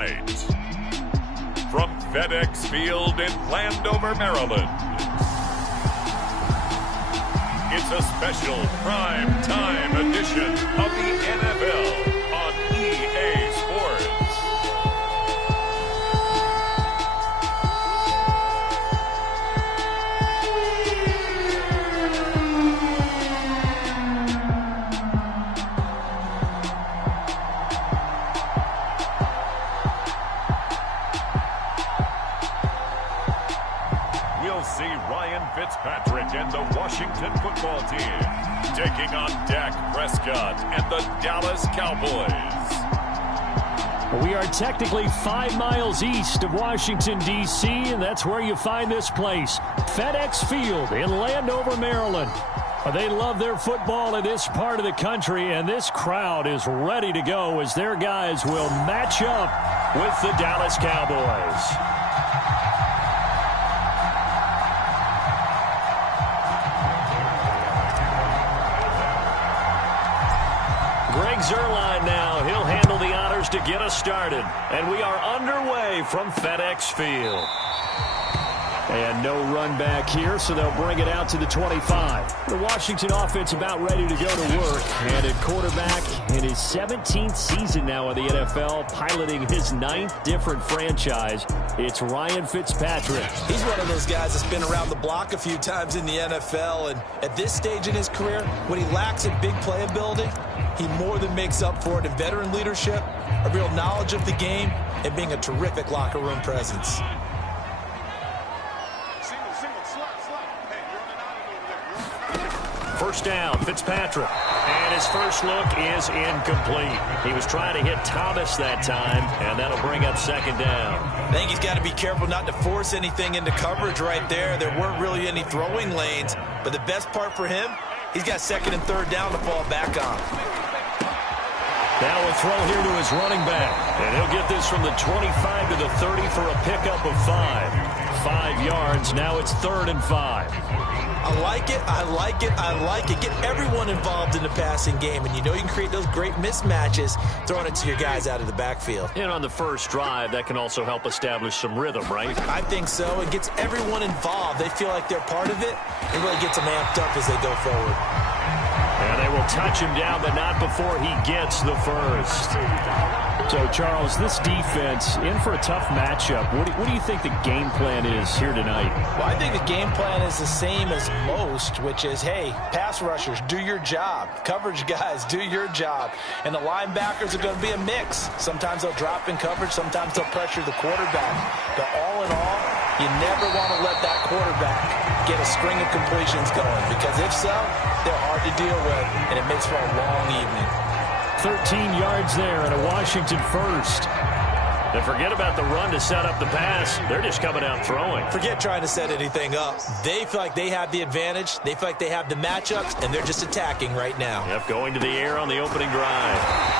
From FedEx Field in Landover, Maryland, it's a special prime time edition of the NFL on EA Sports. We'll see Ryan Fitzpatrick and the Washington football team taking on Dak Prescott and the Dallas Cowboys. We are technically 5 miles east of Washington, D.C., and that's where you find this place, FedEx Field in Landover, Maryland. They love their football in this part of the country, and this crowd is ready to go as their guys will match up with the Dallas Cowboys. Zerline now. He'll handle the honors to get us started. And we are underway from FedEx Field. And no run back here, so they'll bring it out to the 25. The Washington offense about ready to go to work. And at quarterback in his 17th season now in the NFL, piloting his 9th different franchise, it's Ryan Fitzpatrick. He's one of those guys that's been around the block a few times in the NFL. And at this stage in his career, what he lacks in big playability, he more than makes up for it in veteran leadership, a real knowledge of the game, and being a terrific locker room presence. First down, Fitzpatrick. And his first look is incomplete. He was trying to hit Thomas that time, and that'll bring up second down. I think he's got to be careful not to force anything into coverage right there. There weren't really any throwing lanes, but the best part for him, he's got second and third down to fall back on. Now a throw here to his running back. And he'll get this from the 25 to the 30 for a pickup of 5. 5 yards. Now it's 3rd and 5. I like it. I like it. I like it. Get everyone involved in the passing game. And you know you can create those great mismatches throwing it to your guys out of the backfield. And on the first drive, that can also help establish some rhythm, right? I think so. It gets everyone involved. They feel like they're part of it. It really gets them amped up as they go forward. And they will touch him down, but not before he gets the first. So, Charles, this defense in for a tough matchup. What do you think the game plan is here tonight? Well, I think the game plan is the same as most, which is, hey, pass rushers, do your job. Coverage guys, do your job. And the linebackers are going to be a mix. Sometimes they'll drop in coverage. Sometimes they'll pressure the quarterback. But all in all, you never want to let that quarterback get a string of completions going, because if so, they're hard to deal with, and it makes for a long evening. 13 yards there and a Washington first. And forget about the run to set up the pass. They're just coming out throwing. Forget trying to set anything up. They feel like they have the advantage. They feel like they have the matchups, and they're just attacking right now. Yep, going to the air on the opening drive.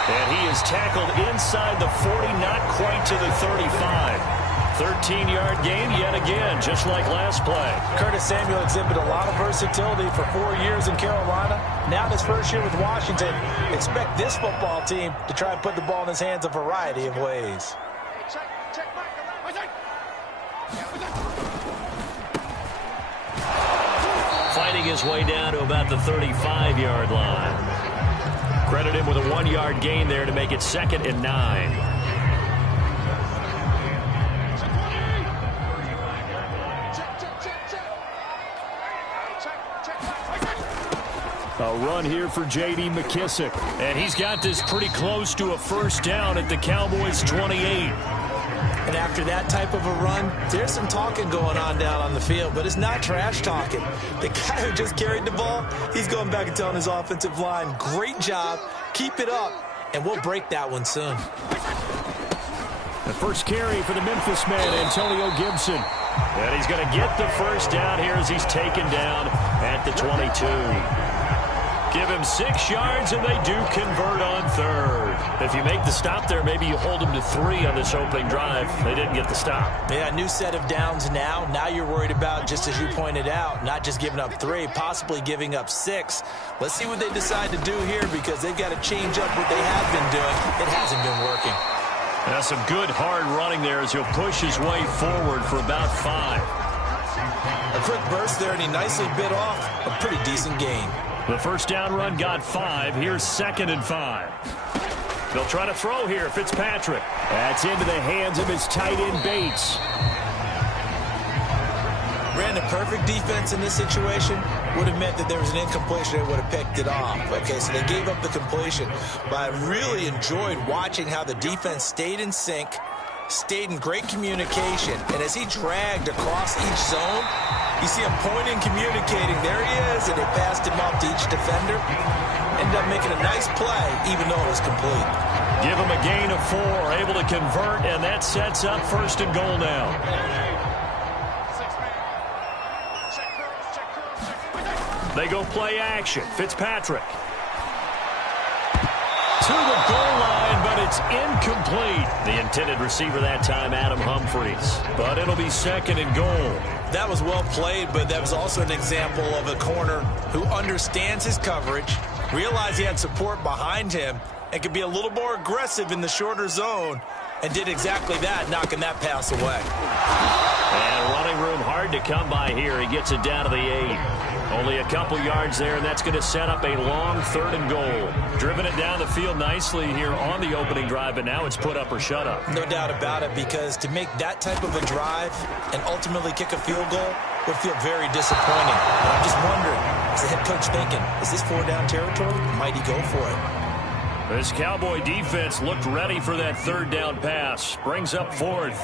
And he is tackled inside the 40, not quite to the 35. 13-yard gain yet again, just like last play. Curtis Samuel exhibited a lot of versatility for 4 years in Carolina. Now in his first year with Washington, expect this football team to try and put the ball in his hands a variety of ways. Fighting his way down to about the 35-yard line. Credit him with a 1-yard gain there to make it 2nd and 9. A run here for J.D. McKissick. And he's got this pretty close to a first down at the Cowboys' 28. And after that type of a run, there's some talking going on down on the field, but it's not trash talking. The guy who just carried the ball, he's going back and telling his offensive line, great job, keep it up, and we'll break that one soon. The first carry for the Memphis man, Antonio Gibson. And he's going to get the first down here as he's taken down at the 22. Give him 6 yards, and they do convert on 3rd. If you make the stop there, maybe you hold them to 3 on this opening drive. They didn't get the stop. Yeah, new set of downs now. Now you're worried about, just as you pointed out, not just giving up 3, possibly giving up 6. Let's see what they decide to do here, because they've got to change up what they have been doing. It hasn't been working. That's some good hard running there as he'll push his way forward for about 5. A quick burst there, and he nicely bit off a pretty decent gain. The first down run got 5. Here's 2nd and 5. They'll try to throw here. Fitzpatrick. That's into the hands of his tight end, Bates. Ran a perfect defense in this situation. Would have meant that there was an incompletion. They would have picked it off. Okay, so they gave up the completion. But I really enjoyed watching how the defense stayed in sync, stayed in great communication. And as he dragged across each zone, you see him pointing, communicating. There he is, and they passed him off to each defender. Ended up making a nice play, even though it was complete. Give him a gain of 4, able to convert, and that sets up 1st and goal now. They go play action. Fitzpatrick. To the goal line, but it's incomplete. The intended receiver that time, Adam Humphries. But it'll be 2nd and goal. That was well played, but that was also an example of a corner who understands his coverage, realized he had support behind him, and could be a little more aggressive in the shorter zone, and did exactly that, knocking that pass away. And running room hard to come by here. He gets it down to the 8. Only a couple yards there, and that's going to set up a long 3rd and goal. Driven it down the field nicely here on the opening drive, and now it's put up or shut up. No doubt about it, because to make that type of a drive and ultimately kick a field goal would feel very disappointing. But I'm just wondering, is the head coach thinking, is this 4-down territory? Might he go for it? This Cowboy defense looked ready for that 3rd down pass. Brings up 4th.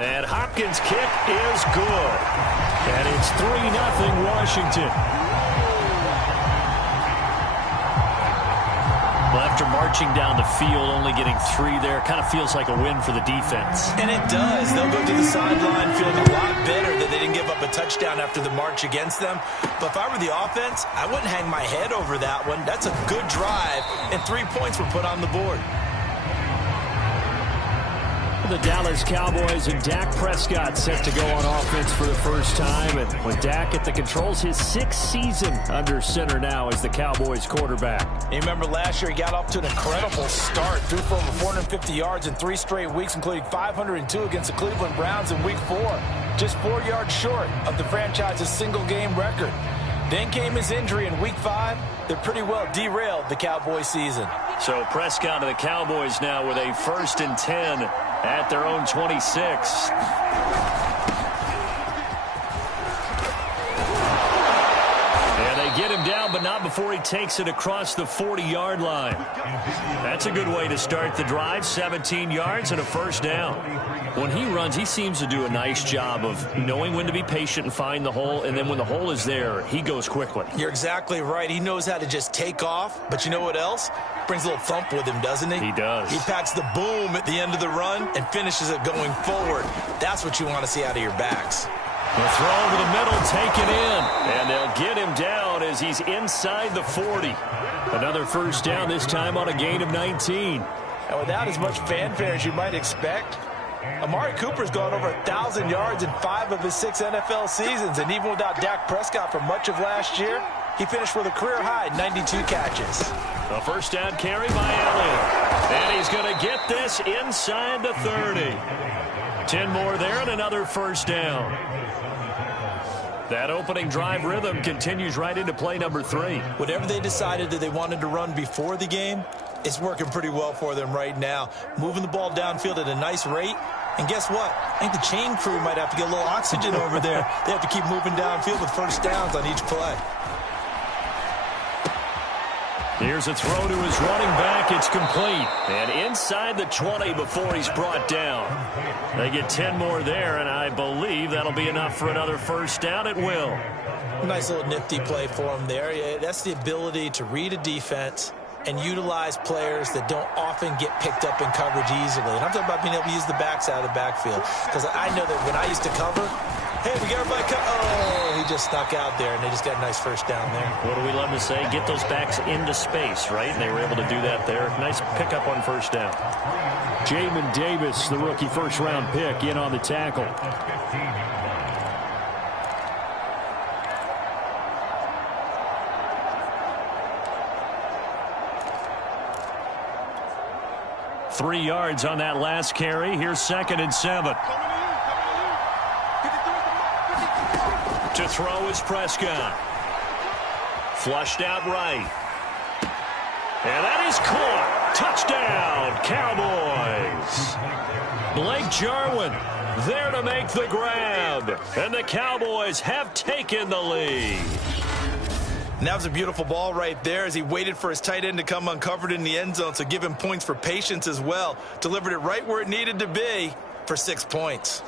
And Hopkins' kick is good. And it's 3-0 Washington. Well, after marching down the field, only getting 3 there, kind of feels like a win for the defense. And it does. They'll go to the sideline feeling a lot better that they didn't give up a touchdown after the march against them. But if I were the offense, I wouldn't hang my head over that one. That's a good drive, and 3 points were put on the board. The Dallas Cowboys and Dak Prescott set to go on offense for the first time. And with Dak at the controls, his 6th season under center now as the Cowboys quarterback. You remember last year he got off to an incredible start. Threw for over 450 yards in 3 straight weeks, including 502 against the Cleveland Browns in Week 4. Just 4 yards short of the franchise's single-game record. Then came his injury in Week 5. That pretty well derailed the Cowboy season. So Prescott and the Cowboys now with a 1st and 10 at their own 26. And they get him down, but not before he takes it across the 40-yard line. That's a good way to start the drive. 17 yards and a 1st down. When he runs, he seems to do a nice job of knowing when to be patient and find the hole, and then when the hole is there, he goes quickly. You're exactly right. He knows how to just take off, but you know what else? Brings a little thump with him, doesn't he? He does. He packs the boom at the end of the run and finishes it going forward. That's what you want to see out of your backs. The throw over the middle, taken in, and they'll get him down as he's inside the 40. Another 1st down, this time on a gain of 19. And without as much fanfare as you might expect, Amari Cooper's gone over 1,000 yards in 5 of his 6 NFL seasons, and even without Dak Prescott for much of last year, he finished with a career-high 92 catches. A 1st down carry by Elliott, and he's going to get this inside the 30. 10 more there and another 1st down. That opening drive rhythm continues right into play number 3. Whatever they decided that they wanted to run before the game, it's working pretty well for them right now. Moving the ball downfield at a nice rate. And guess what? I think the chain crew might have to get a little oxygen over there. They have to keep moving downfield with 1st downs on each play. Here's a throw to his running back. It's complete. And inside the 20 before he's brought down. They get 10 more there, and I believe that'll be enough for another 1st down. It will. Nice little nifty play for him there. Yeah, that's the ability to read a defense and utilize players that don't often get picked up in coverage easily. And I'm talking about being able to use the backs out of the backfield. Because I know that when I used to cover, hey, we got everybody oh, he just stuck out there, and they just got a nice 1st down there. What do we love to say? Get those backs into space, right? And they were able to do that there. Nice pickup on 1st down. Jamin Davis, the rookie 1st-round pick, in on the tackle. 3 yards on that last carry. Here's 2nd and 7. To throw is Prescott. Flushed out right. And that is caught. Touchdown, Cowboys. Blake Jarwin there to make the grab. And the Cowboys have taken the lead. And that was a beautiful ball right there as he waited for his tight end to come uncovered in the end zone, so give him points for patience as well. Delivered it right where it needed to be for 6 points.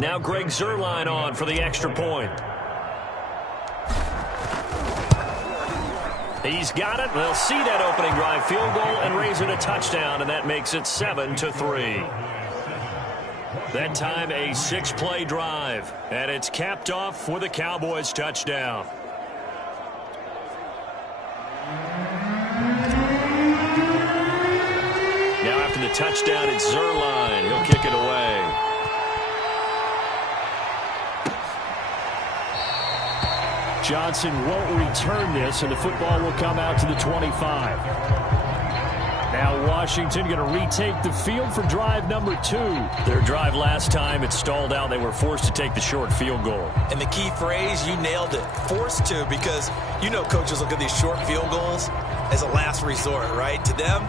Now Greg Zuerlein on for the extra point. He's got it. They'll see that opening drive field goal and raise it a touchdown, and that makes it 7-3. That time a 6-play drive, and it's capped off with a Cowboys touchdown. Now after the touchdown, it's Zuerlein. He'll kick it away. Johnson won't return this, and the football will come out to the 25. Now Washington going to retake the field for drive number 2. Their drive last time, it stalled out. They were forced to take the short field goal. And the key phrase, you nailed it, forced to, because you know coaches look at these short field goals as a last resort, right? To them,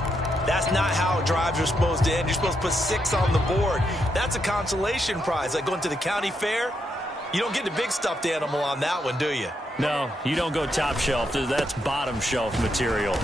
that's not how drives are supposed to end. You're supposed to put 6 on the board. That's a consolation prize. Like going to the county fair, you don't get the big stuffed animal on that one, do you? No, you don't go top shelf. That's bottom shelf material.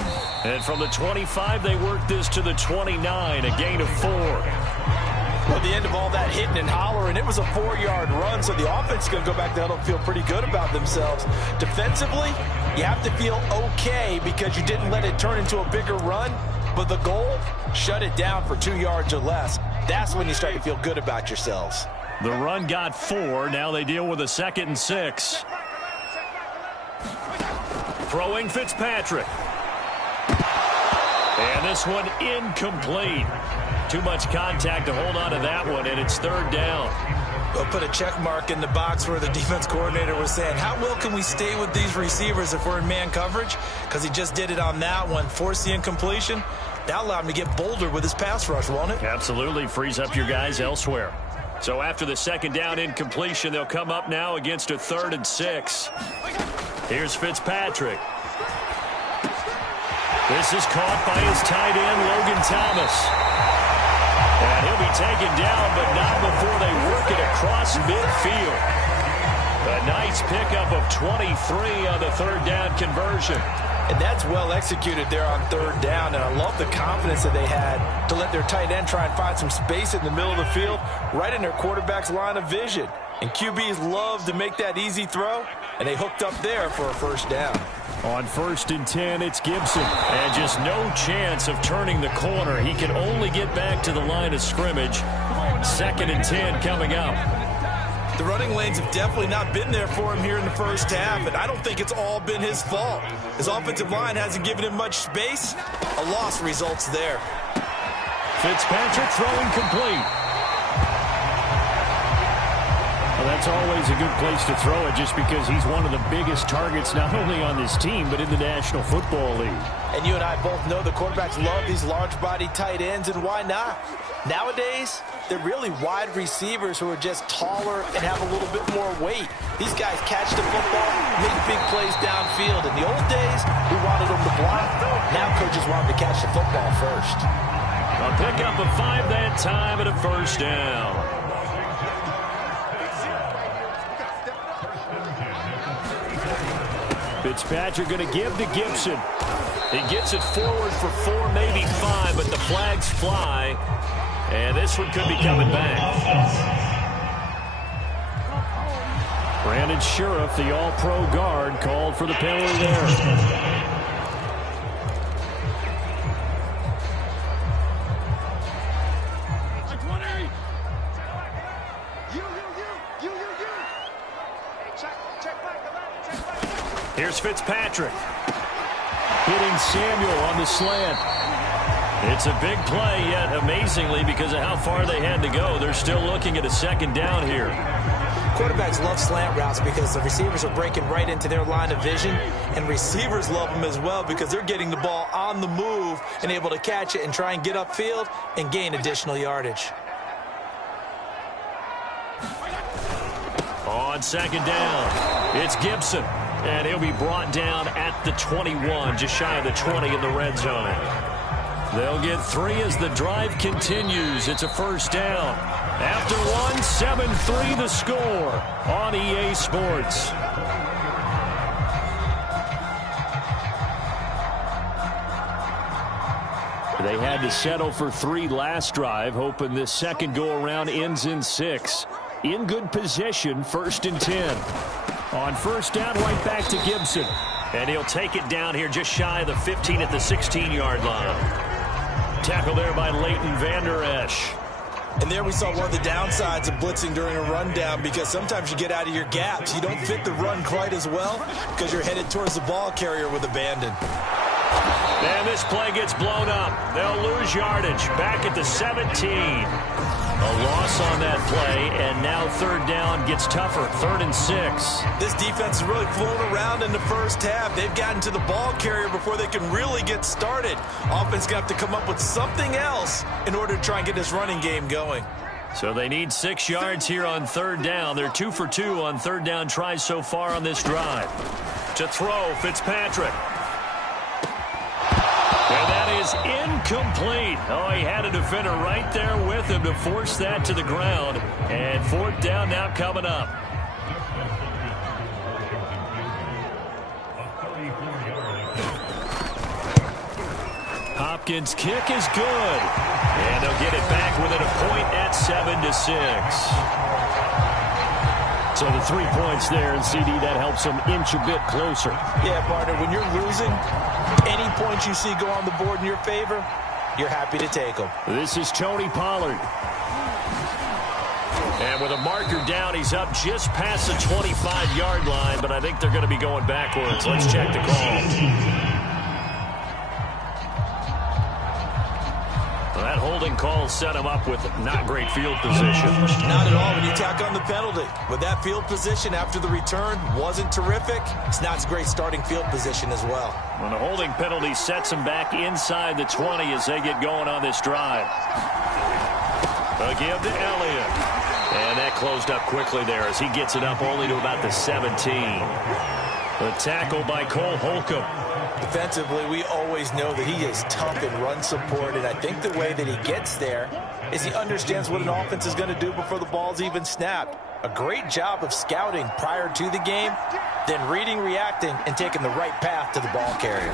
And from the 25, they work this to the 29, a gain of 4. At the end of all that hitting and hollering, it was a 4-yard run, so the offense is going to go back to huddle and feel pretty good about themselves. Defensively, you have to feel okay because you didn't let it turn into a bigger run, but the goal, shut it down for 2 yards or less. That's when you start to feel good about yourselves. The run got 4. Now they deal with a 2nd and 6. Throwing Fitzpatrick. And this one incomplete. Too much contact to hold on to that one, and it's 3rd down. We'll put a check mark in the box where the defense coordinator was saying, how well can we stay with these receivers if we're in man coverage? Because he just did it on that one, forced the incompletion. That allowed him to get bolder with his pass rush, won't it? Absolutely. Frees up your guys elsewhere. So after the 2nd down incompletion, they'll come up now against a 3rd and 6. Here's Fitzpatrick. This is caught by his tight end, Logan Thomas. And he'll be taken down, but not before they work it across midfield. A nice pickup of 23 on the 3rd down conversion. And that's well executed there on 3rd down, and I love the confidence that they had to let their tight end try and find some space in the middle of the field, right in their quarterback's line of vision. And QBs love to make that easy throw, and they hooked up there for a 1st down. On 1st and 10, it's Gibson. And just no chance of turning the corner. He can only get back to the line of scrimmage. 2nd and 10 coming up. The running lanes have definitely not been there for him here in the 1st half, and I don't think it's all been his fault. His offensive line hasn't given him much space. A loss results there. Fitzpatrick throwing complete. Well, that's always a good place to throw it just because he's one of the biggest targets not only on this team but in the National Football League. And you and I both know the quarterbacks love these large-body tight ends, and why not? Nowadays, they're really wide receivers who are just taller and have a little bit more weight. These guys catch the football, make big plays downfield. In the old days, we wanted them to block. Now coaches want them to catch the football first. A pickup of 5 that time and a 1st down. Fitzpatrick going to give to Gibson. He gets it forward for 4, maybe 5, but the flags fly. And this one could be coming back. Brandon Sheriff, the all-pro guard, called for the penalty there. Here's Fitzpatrick. Hitting Samuel on the slant. It's a big play, yet amazingly, because of how far they had to go, they're still looking at a 2nd down here. Quarterbacks love slant routes because the receivers are breaking right into their line of vision, and receivers love them as well because they're getting the ball on the move and able to catch it and try and get upfield and gain additional yardage. On second down, it's Gibson, and he'll be brought down at the 21, just shy of the 20 in the red zone. They'll get 3 as the drive continues. It's a first down. After 1, 7-3 the score on EA Sports. They had to settle for 3 last drive, hoping this second go-around ends in 6. In good position, 1st and 10. On first down, right back to Gibson. And he'll take it down here just shy of the 15 at the 16-yard line. Tackle there by Leighton Vander Esch. And there we saw one of the downsides of blitzing during a rundown, because sometimes you get out of your gaps. You don't fit the run quite as well because you're headed towards the ball carrier with abandon. And this play gets blown up. They'll lose yardage. Back at the 17. A loss on that play, and now third down gets tougher. 3rd and 6. This defense has really flown around in the first half. They've gotten to the ball carrier before they can really get started. Offense got to come up with something else in order to try and get this running game going. So they need 6 yards here on third down. They're 2 for 2 on third down tries so far on this drive. To throw, Fitzpatrick. And that is incomplete. Oh, he had a defender right there with him to force that to the ground. And 4th down now coming up. Hopkins' kick is good. And they'll get it back within a point at 7-6. So the 3 points there, and CD, that helps them inch a bit closer. Yeah, partner, when you're losing, any points you see go on the board in your favor, you're happy to take them. This is Tony Pollard. And with a marker down, he's up just past the 25-yard line, but I think they're going to be going backwards. Let's check the call. That holding call set him up with not great field position. Not at all when you tack on the penalty. With that field position after the return wasn't terrific, it's not a great starting field position as well. When the holding penalty sets him back inside the 20 as they get going on this drive. A give to Elliott. And that closed up quickly there as he gets it up only to about the 17. The tackle by Cole Holcomb. Defensively, we always know that he is tough in run support, and I think the way that he gets there is he understands what an offense is going to do before the ball's even snapped. A great job of scouting prior to the game, then reading, reacting, and taking the right path to the ball carrier.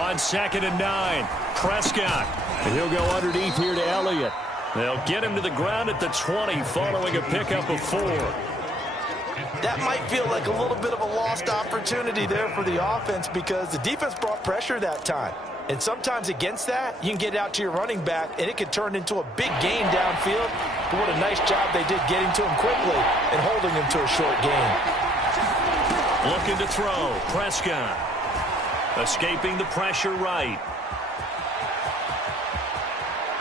On 2nd and 9, Prescott. And he'll go underneath here to Elliott. They'll get him to the ground at the 20 following a pickup of 4. That might feel like a little bit of a lost opportunity there for the offense because the defense brought pressure that time. And sometimes against that, you can get out to your running back, and it could turn into a big gain downfield. But what a nice job they did getting to him quickly and holding him to a short gain. Looking to throw, Prescott. Escaping the pressure right.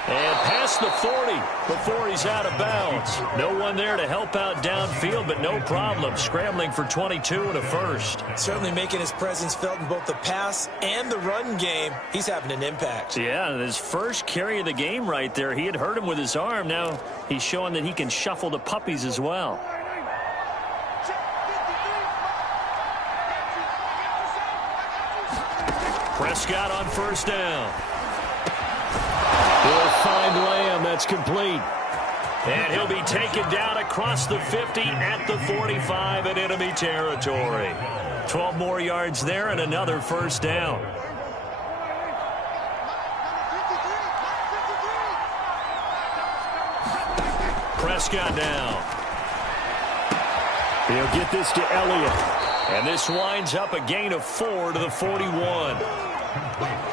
And past the 40 before he's out of bounds. No one there to help out downfield, but no problem. Scrambling for 22 and a first. Certainly making his presence felt in both the pass and the run game. He's having an impact. Yeah, his first carry of the game right there. He had hurt him with his arm. Now he's showing that he can shuffle the puppies as well. Prescott on first down. He'll find Lamb. That's complete. And he'll be taken down across the 50 at the 45 in enemy territory. 12 more yards there and another first down. Prescott now. He'll get this to Elliott. And this winds up a gain of 4 to the 41.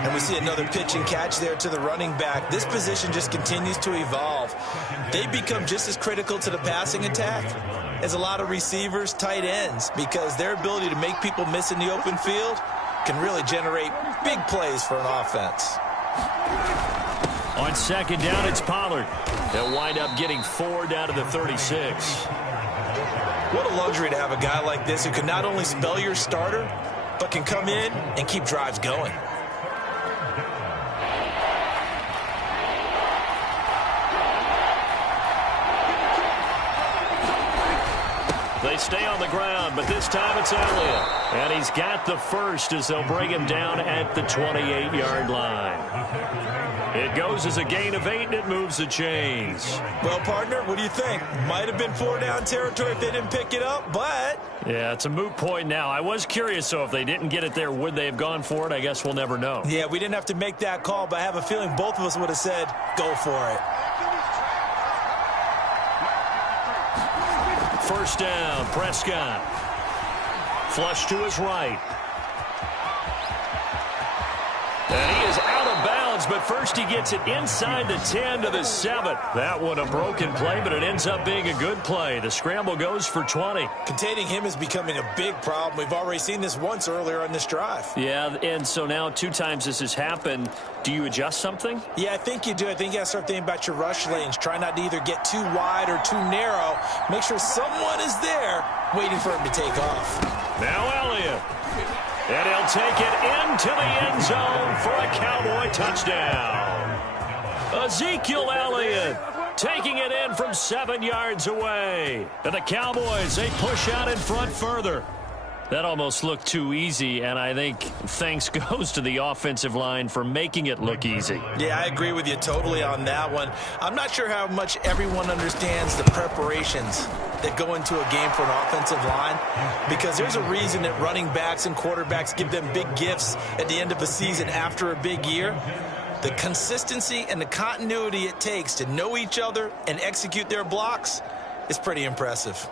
And we see another pitch and catch there to the running back. This position just continues to evolve. They become just as critical to the passing attack as a lot of receivers, tight ends, because their ability to make people miss in the open field can really generate big plays for an offense. On second down, it's Pollard. They'll wind up getting 4 down to the 36. What a luxury to have a guy like this who can not only spell your starter, but can come in and keep drives going. They stay on the ground, but this time it's Elliott. And he's got the first as they'll bring him down at the 28-yard line. It goes as a gain of 8, and it moves the chains. Well, partner, what do you think? Might have been 4-down territory if they didn't pick it up, but... Yeah, it's a moot point now. I was curious, so if they didn't get it there, would they have gone for it? I guess we'll never know. Yeah, we didn't have to make that call, but I have a feeling both of us would have said, go for it. First down, Prescott. Flush to his right. And he is out of bounds, but first he gets it inside the 10 to the 7. That one a broken play, but it ends up being a good play. The scramble goes for 20. Containing him is becoming a big problem. We've already seen this once earlier on this drive. Yeah, and so now 2 times this has happened. Do you adjust something? Yeah, I think you do. I think you got to start thinking about your rush lanes. Try not to either get too wide or too narrow. Make sure someone is there waiting for him to take off. Now Elliott. And he'll take it into the end zone for a Cowboy touchdown. Ezekiel Elliott taking it in from 7 yards away. And the Cowboys, they push out in front further. That almost looked too easy, and I think thanks goes to the offensive line for making it look easy. Yeah, I agree with you totally on that one. I'm not sure how much everyone understands the preparations that go into a game for an offensive line, because there's a reason that running backs and quarterbacks give them big gifts at the end of the season after a big year. The consistency and the continuity it takes to know each other and execute their blocks is pretty impressive.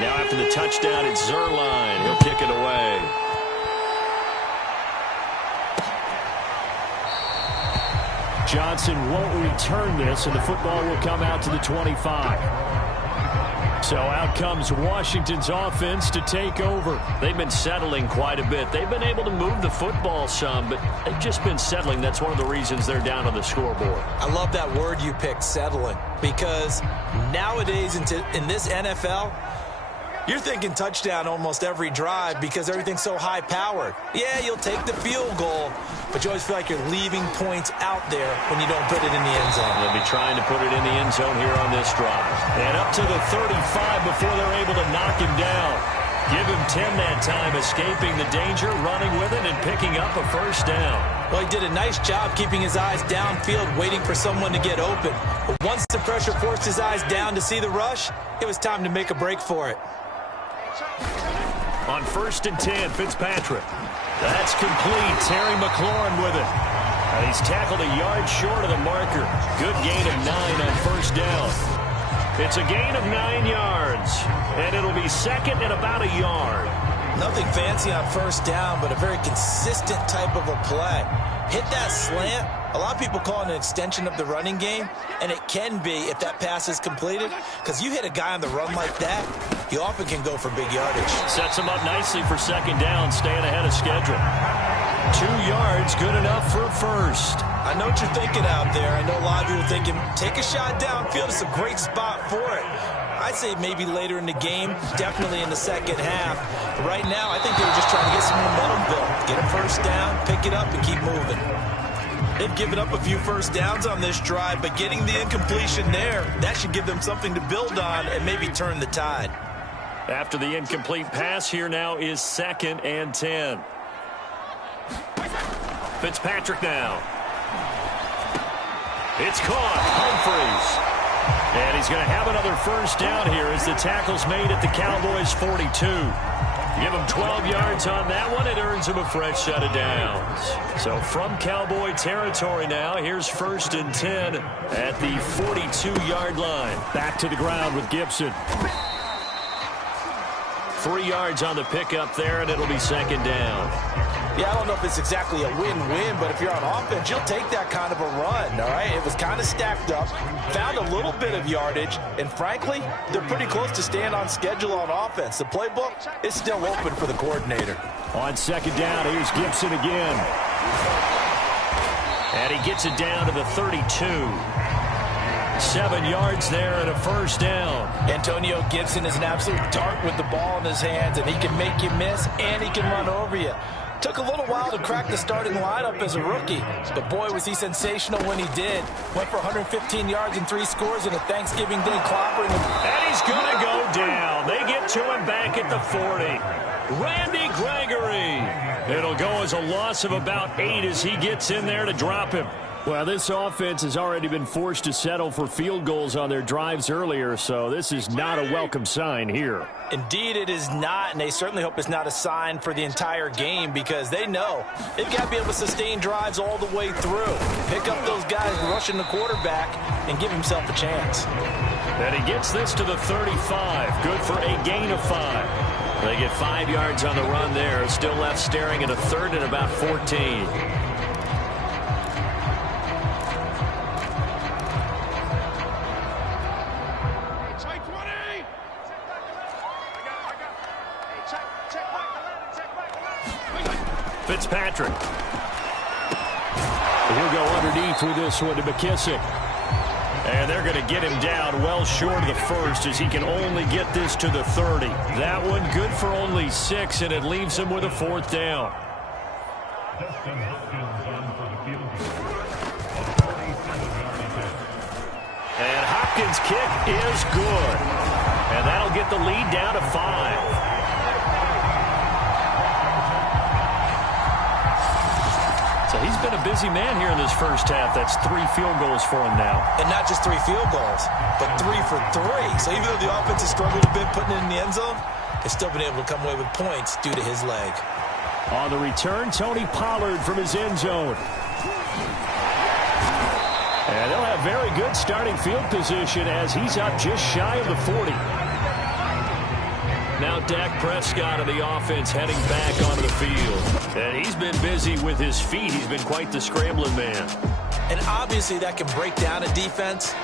Now after the touchdown, it's Zerline. He'll kick it away. Johnson won't return this, and the football will come out to the 25. So out comes Washington's offense to take over. They've been settling quite a bit. They've been able to move the football some, but they've just been settling. That's one of the reasons they're down on the scoreboard. I love that word you picked, settling, because nowadays in this NFL, you're thinking touchdown almost every drive because everything's so high-powered. Yeah, you'll take the field goal, but you always feel like you're leaving points out there when you don't put it in the end zone. They'll be trying to put it in the end zone here on this drive. And up to the 35 before they're able to knock him down. Give him 10 that time, escaping the danger, running with it, and picking up a first down. Well, he did a nice job keeping his eyes downfield, waiting for someone to get open. But once the pressure forced his eyes down to see the rush, it was time to make a break for it. On 1st and 10, Fitzpatrick. That's complete. Terry McLaurin with it. And he's tackled a yard short of the marker. Good gain of 9 on first down. It's a gain of 9 yards. And it'll be second and about a yard. Nothing fancy on first down, but a very consistent type of a play. Hit that slant. A lot of people call it an extension of the running game, and it can be if that pass is completed, because you hit a guy on the run like that, you often can go for big yardage. Sets him up nicely for second down, staying ahead of schedule. 2 yards, good enough for a first. I know what you're thinking out there. I know a lot of you are thinking, take a shot downfield. It's a great spot for it. I'd say maybe later in the game, definitely in the second half. But right now, I think they were just trying to get some momentum built. Get a first down, pick it up, and keep moving. They've given up a few first downs on this drive, but getting the incompletion there, that should give them something to build on and maybe turn the tide. After the incomplete pass, here now is 2nd and 10. Fitzpatrick now. It's caught. Humphries. And he's going to have another first down here as the tackle's made at the Cowboys' 42. Give him 12 yards on that one. It earns him a fresh set of downs. So from Cowboy territory now, here's 1st and 10 at the 42-yard line. Back to the ground with Gibson. 3 yards on the pickup there, and it'll be second down. Yeah, I don't know if it's exactly a win-win, but if you're on offense, you'll take that kind of a run, all right? It was kind of stacked up, found a little bit of yardage, and frankly, they're pretty close to staying on schedule on offense. The playbook is still open for the coordinator. On second down, here's Gibson again. And he gets it down to the 32. 7 yards there and a first down. Antonio Gibson is an absolute dart with the ball in his hands, and he can make you miss, and he can run over you. Took a little while to crack the starting lineup as a rookie, but boy, was he sensational when he did. Went for 115 yards and 3 scores in a Thanksgiving Day clobbering. And he's going to go down. They get to him back at the 40. Randy Gregory. It'll go as a loss of about 8 as he gets in there to drop him. Well, this offense has already been forced to settle for field goals on their drives earlier, so this is not a welcome sign here. Indeed, it is not, and they certainly hope it's not a sign for the entire game because they know they've got to be able to sustain drives all the way through. Pick up those guys rushing the quarterback and give himself a chance. And he gets this to the 35. Good for a gain of 5. They get 5 yards on the run there. Still left staring at a third and about 14. Fitzpatrick. He'll go underneath with this one to McKissick. And they're going to get him down well short of the first as he can only get this to the 30. That one good for only 6, and it leaves him with a 4th down. And Hopkins' kick is good. And that'll get the lead down to 5. So he's been a busy man here in this first half. That's 3 field goals for him now. And not just 3 field goals, but 3 for 3. So even though the offense has struggled a bit putting it in the end zone, they've still been able to come away with points due to his leg. On the return, Tony Pollard from his end zone. And they'll have very good starting field position as he's up just shy of the 40. Now Dak Prescott of the offense heading back onto the field. And he's been busy with his feet. He's been quite the scrambling man. And obviously that can break down a defense,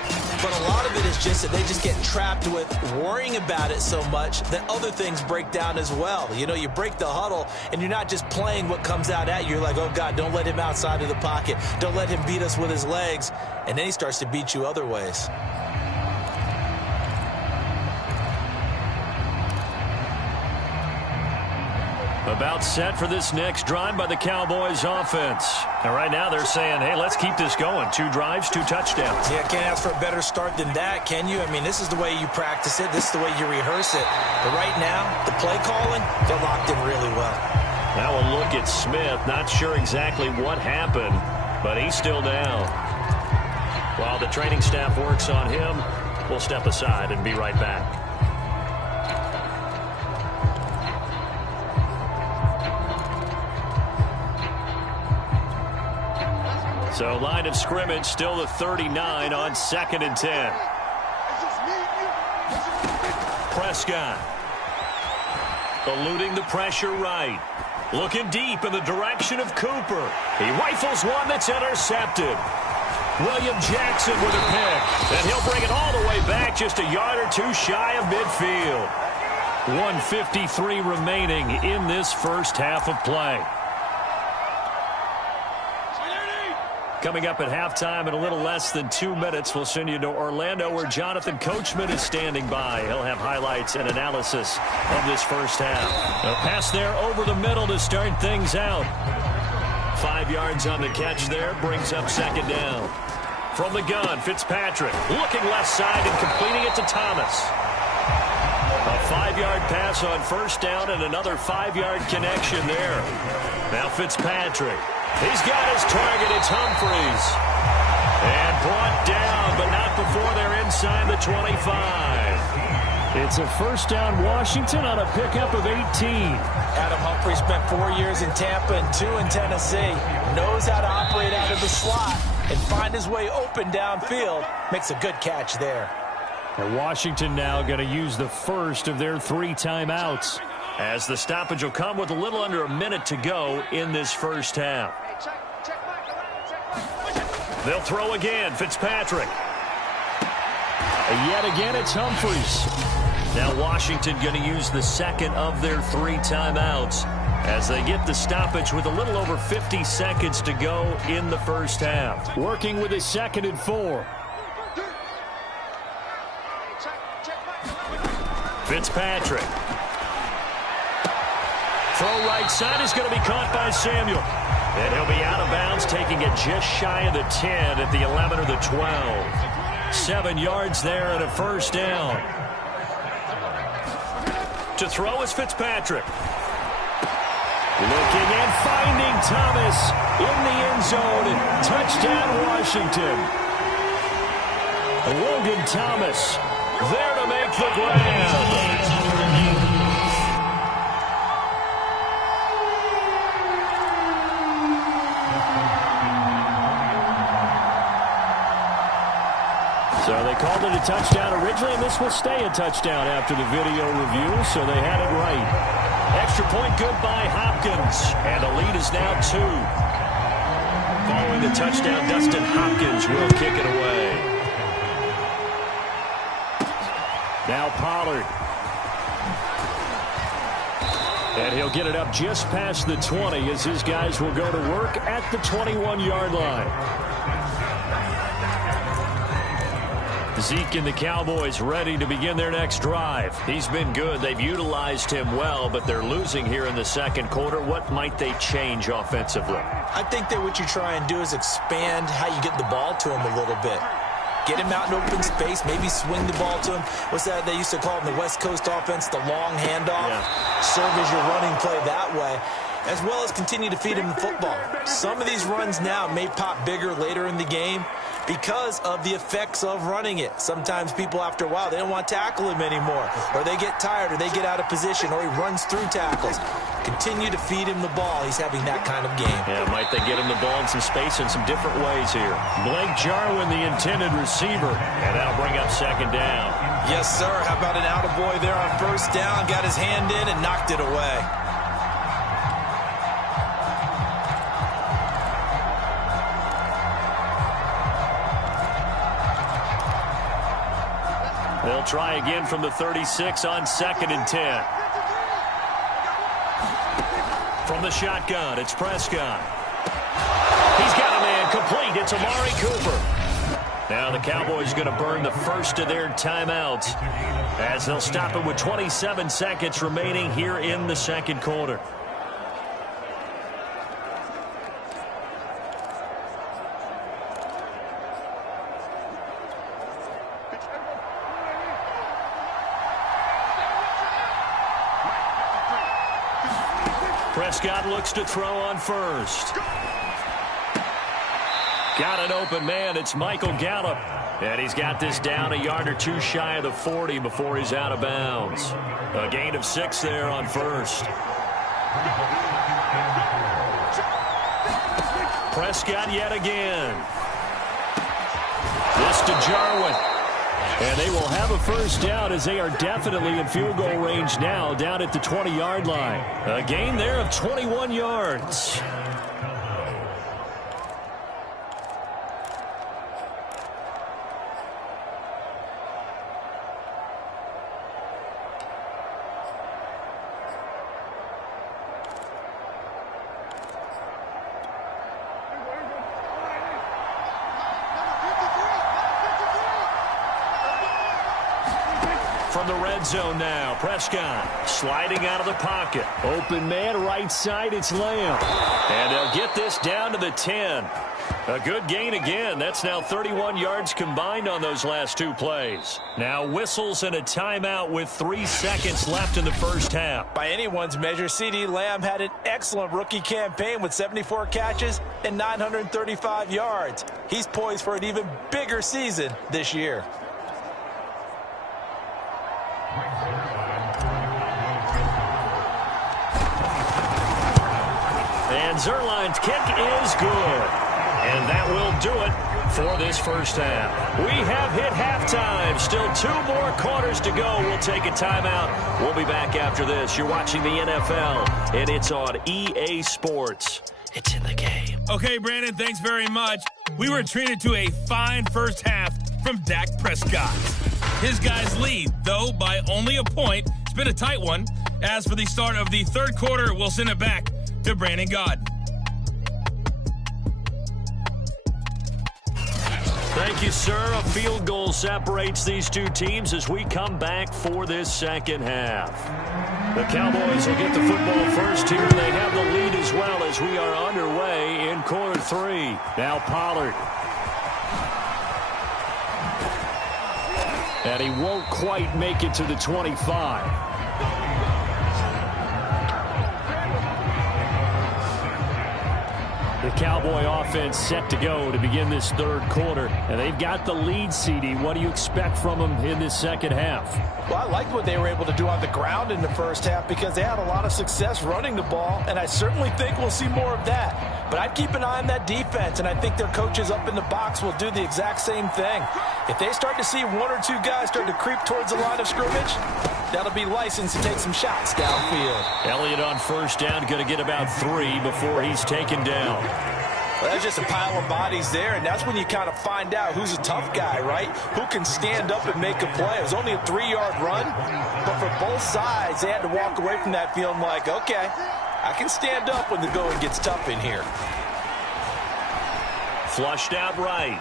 but a lot of it is just that they just get trapped with worrying about it so much that other things break down as well. You know, you break the huddle, and you're not just playing what comes out at you. You're like, oh, God, don't let him outside of the pocket. Don't let him beat us with his legs. And then he starts to beat you other ways. About set for this next drive by the Cowboys offense. And right now they're saying, hey, let's keep this going. 2 drives, 2 touchdowns. Yeah, can't ask for a better start than that, can you? I mean, this is the way you practice it. This is the way you rehearse it. But right now, the play calling, they're locked in really well. Now a look at Smith. Not sure exactly what happened, but he's still down. While the training staff works on him, we'll step aside and be right back. So line of scrimmage still the 39 on 2nd and 10. Prescott eluding the pressure right. Looking deep in the direction of Cooper. He rifles one that's intercepted. William Jackson with a pick. And he'll bring it all the way back just a yard or 2 shy of midfield. 1:53 remaining in this first half of play. Coming up at halftime in a little less than 2 minutes, we'll send you to Orlando where Jonathan Coachman is standing by. He'll have highlights and analysis of this first half. A pass there over the middle to start things out. 5 yards on the catch there, brings up 2nd down. From the gun, Fitzpatrick looking left side and completing it to Thomas. A 5-yard pass on 1st down and another 5-yard connection there. Now Fitzpatrick. He's got his target. It's Humphreys. And brought down, but not before they're inside the 25. It's a 1st down Washington on a pickup of 18. Adam Humphreys spent 4 years in Tampa and 2 in Tennessee. Knows how to operate out of the slot and find his way open downfield. Makes a good catch there. And Washington now going to use the first of their 3 timeouts, as the stoppage will come with a little under a minute to go in this first half. They'll throw again. Fitzpatrick. And yet again, it's Humphries. Now Washington going to use the second of their 3 timeouts as they get the stoppage with a little over 50 seconds to go in the first half. Working with a 2nd and 4. Fitzpatrick. Throw right side is going to be caught by Samuel. And he'll be out of bounds, taking it just shy of the 10 at the 11 or the 12. 7 yards there and a first down. To throw is Fitzpatrick. Looking and finding Thomas in the end zone. Touchdown, Washington. Logan Thomas there to make the grab. So they called it a touchdown originally, and this will stay a touchdown after the video review, so they had it right. Extra point good by Hopkins, and the lead is now 2. Following the touchdown, Dustin Hopkins will kick it away. Now Pollard. And he'll get it up just past the 20 as his guys will go to work at the 21-yard line. Zeke and the Cowboys ready to begin their next drive. He's been good. They've utilized him well, but they're losing here in the second quarter. What might they change offensively? I think that what you try and do is expand how you get the ball to him a little bit. Get him out in open space, maybe swing the ball to him. What's that they used to call in the West Coast offense, the long handoff? Yeah. Serve as your running play that way, as well as continue to feed him the football. Some of these runs now may pop bigger later in the game because of the effects of running it. Sometimes people, after a while, they don't want to tackle him anymore, or they get tired, or they get out of position, or he runs through tackles. Continue to feed him the ball. He's having that kind of game. Yeah, might they get him the ball in some space in some different ways here. Blake Jarwin, the intended receiver, and that'll bring up second down. Yes, sir. How about an attaboy there on first down? Got his hand in and knocked it away. They'll try again from the 36 on 2nd and 10. From the shotgun, it's Prescott. He's got a man complete. It's Amari Cooper. Now the Cowboys going to burn the first of their timeouts as they'll stop it with 27 seconds remaining here in the second quarter. Prescott looks to throw on first. Got an open man. It's Michael Gallup. And he's got this down a yard or 2 shy of the 40 before he's out of bounds. A gain of 6 there on first. Prescott yet again. This to Jarwin. And they will have a first down as they are definitely in field goal range now down at the 20-yard line. A gain there of 21 yards. From the red zone now, Prescott sliding out of the pocket. Open man, right side, it's Lamb. And they'll get this down to the 10. A good gain again. That's now 31 yards combined on those last 2 plays. Now whistles and a timeout with 3 seconds left in the first half. By anyone's measure, CeeDee Lamb had an excellent rookie campaign with 74 catches and 935 yards. He's poised for an even bigger season this year. And Zerline's kick is good. And that will do it for this first half. We have hit halftime. Still 2 more quarters to go. We'll take a timeout. We'll be back after this. You're watching the NFL, and it's on EA Sports. It's in the game. Okay, Brandon, thanks very much. We were treated to a fine first half from Dak Prescott. His guys lead, though, by only a point. It's been a tight one. As for the start of the third quarter, we'll send it back to Brandon Gaudin. Thank you, sir. A field goal separates these two teams as we come back for this second half. The Cowboys will get the football first here. They have the lead as well as we are underway in quarter 3. Now Pollard. And he won't quite make it to the 25. The Cowboy offense set to go to begin this third quarter. And they've got the lead, CD. What do you expect from them in this second half? Well, I like what they were able to do on the ground in the first half because they had a lot of success running the ball, and I certainly think we'll see more of that. But I'd keep an eye on that defense, and I think their coaches up in the box will do the exact same thing. If they start to see 1 or 2 guys start to creep towards the line of scrimmage, that'll be licensed to take some shots downfield. Elliott on first down, going to get about 3 before he's taken down. Well, that's just a pile of bodies there, and that's when you kind of find out who's a tough guy, right? Who can stand up and make a play. It was only a 3-yard run, but for both sides, they had to walk away from that feeling like, okay, I can stand up when the going gets tough in here. Flushed out right.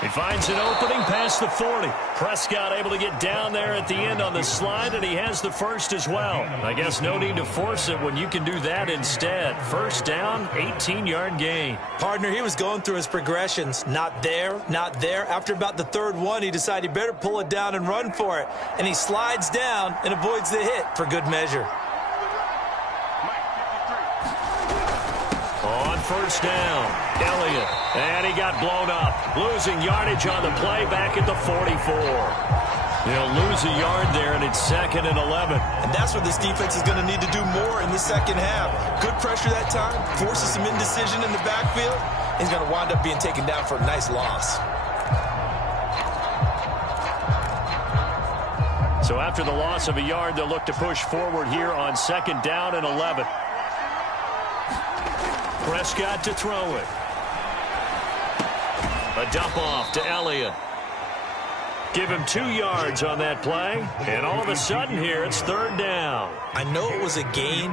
He finds an opening past the 40. Prescott able to get down there at the end on the slide, and he has the first as well. I guess no need to force it when you can do that instead. First down, 18-yard gain. Partner, he was going through his progressions. Not there, not there. After about the third one, he decided he better pull it down and run for it. And he slides down and avoids the hit for good measure. On first down, Elliott. And he got blown up. Losing yardage on the play back at the 44. They'll lose a yard there, and it's 2nd and 11. And that's what this defense is going to need to do more in the second half. Good pressure that time, forces some indecision in the backfield. He's going to wind up being taken down for a nice loss. So after the loss of a yard, they'll look to push forward here on 2nd down and 11. Prescott to throw it. A dump off to Elliott. Give him 2 yards on that play. And all of a sudden here, it's 3rd down. I know it was a gain,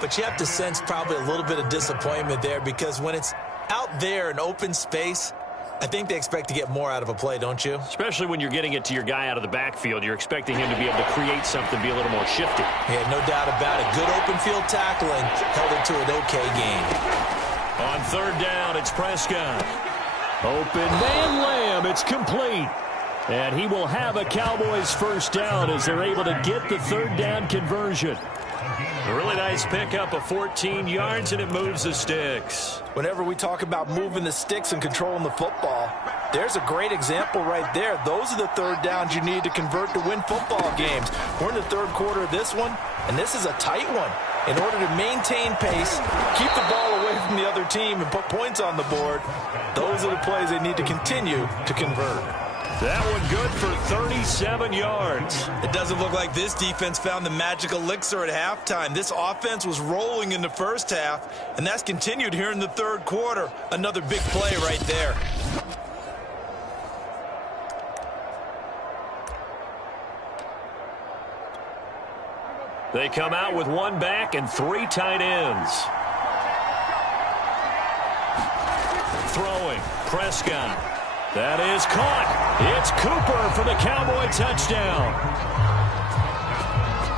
but you have to sense probably a little bit of disappointment there because when it's out there in open space, I think they expect to get more out of a play, don't you? Especially when you're getting it to your guy out of the backfield. You're expecting him to be able to create something, be a little more shifty. Yeah, no doubt about it. Good open field tackling held it to an okay gain. On 3rd down, it's Prescott. Open man Lamb. It's complete. And he will have a Cowboys first down as they're able to get the 3rd down conversion. A really nice pickup of 14 yards, and it moves the sticks. Whenever we talk about moving the sticks and controlling the football, there's a great example right there. Those are the 3rd downs you need to convert to win football games. We're in the 3rd quarter of this one, and this is a tight one. In order to maintain pace, keep the ball away from the other team, and put points on the board, those are the plays they need to continue to convert. That one good for 37 yards. It doesn't look like this defense found the magic elixir at halftime. This offense was rolling in the first half, and that's continued here in the 3rd quarter. Another big play right there. They come out with 1 back and 3 tight ends. Throwing, Prescott. That is caught. It's Cooper for the Cowboy touchdown.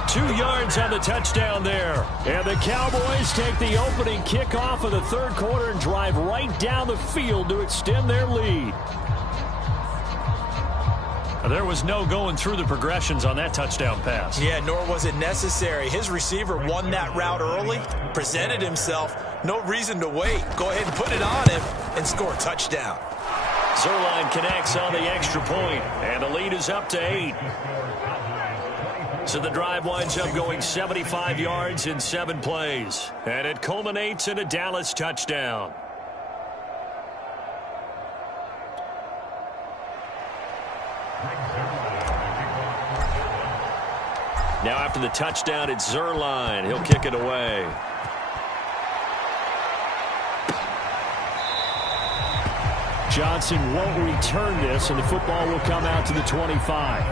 2 yards on the touchdown there. And the Cowboys take the opening kickoff of the 3rd quarter and drive right down the field to extend their lead. There was no going through the progressions on that touchdown pass. Yeah, nor was it necessary. His receiver won that route early, presented himself. No reason to wait. Go ahead and put it on him and score a touchdown. Zerline connects on the extra point, and the lead is up to 8. So the drive winds up going 75 yards in 7 plays, and it culminates in a Dallas touchdown. Now after the touchdown, it's Zerline. He'll kick it away. Johnson won't return this, and the football will come out to the 25.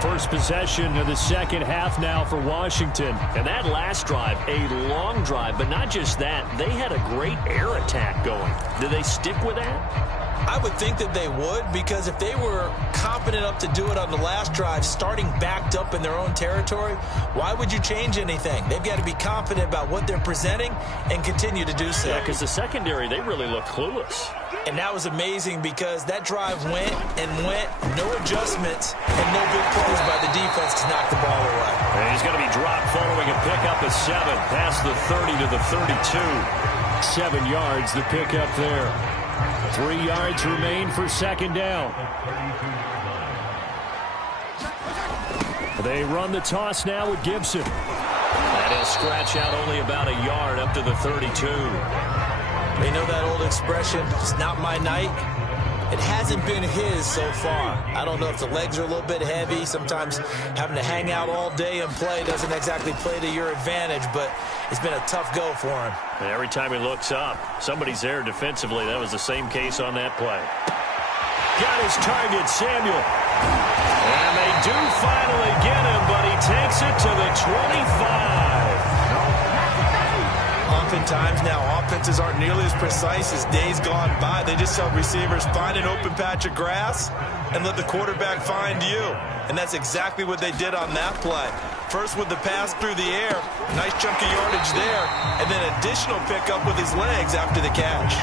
First possession of the second half now for Washington. And that last drive, a long drive, but not just that. They had a great air attack going. Do they stick with that? I would think that they would, because if they were confident enough to do it on the last drive, starting backed up in their own territory, why would you change anything? They've got to be confident about what they're presenting and continue to do so. Yeah, because the secondary, they really look clueless. And that was amazing because that drive went and went, no adjustments, and no big plays by the defense to knock the ball away. And he's going to be dropped following a pickup of 7 past the 30 to the 32. 7 yards, the pickup there. 3 yards remain for second down. They run the toss now with Gibson. And he'll scratch out only about a yard up to the 32. They know that old expression, it's not my night. It hasn't been his so far. I don't know if the legs are a little bit heavy. Sometimes having to hang out all day and play doesn't exactly play to your advantage, but it's been a tough go for him. And every time he looks up, somebody's there defensively. That was the same case on that play. Got his target, Samuel. And they do finally get him, but he takes it to the 25. Oftentimes now, offenses aren't nearly as precise as days gone by. They just tell receivers, find an open patch of grass and let the quarterback find you. And that's exactly what they did on that play. First with the pass through the air, nice chunk of yardage there, and then additional pickup with his legs after the catch.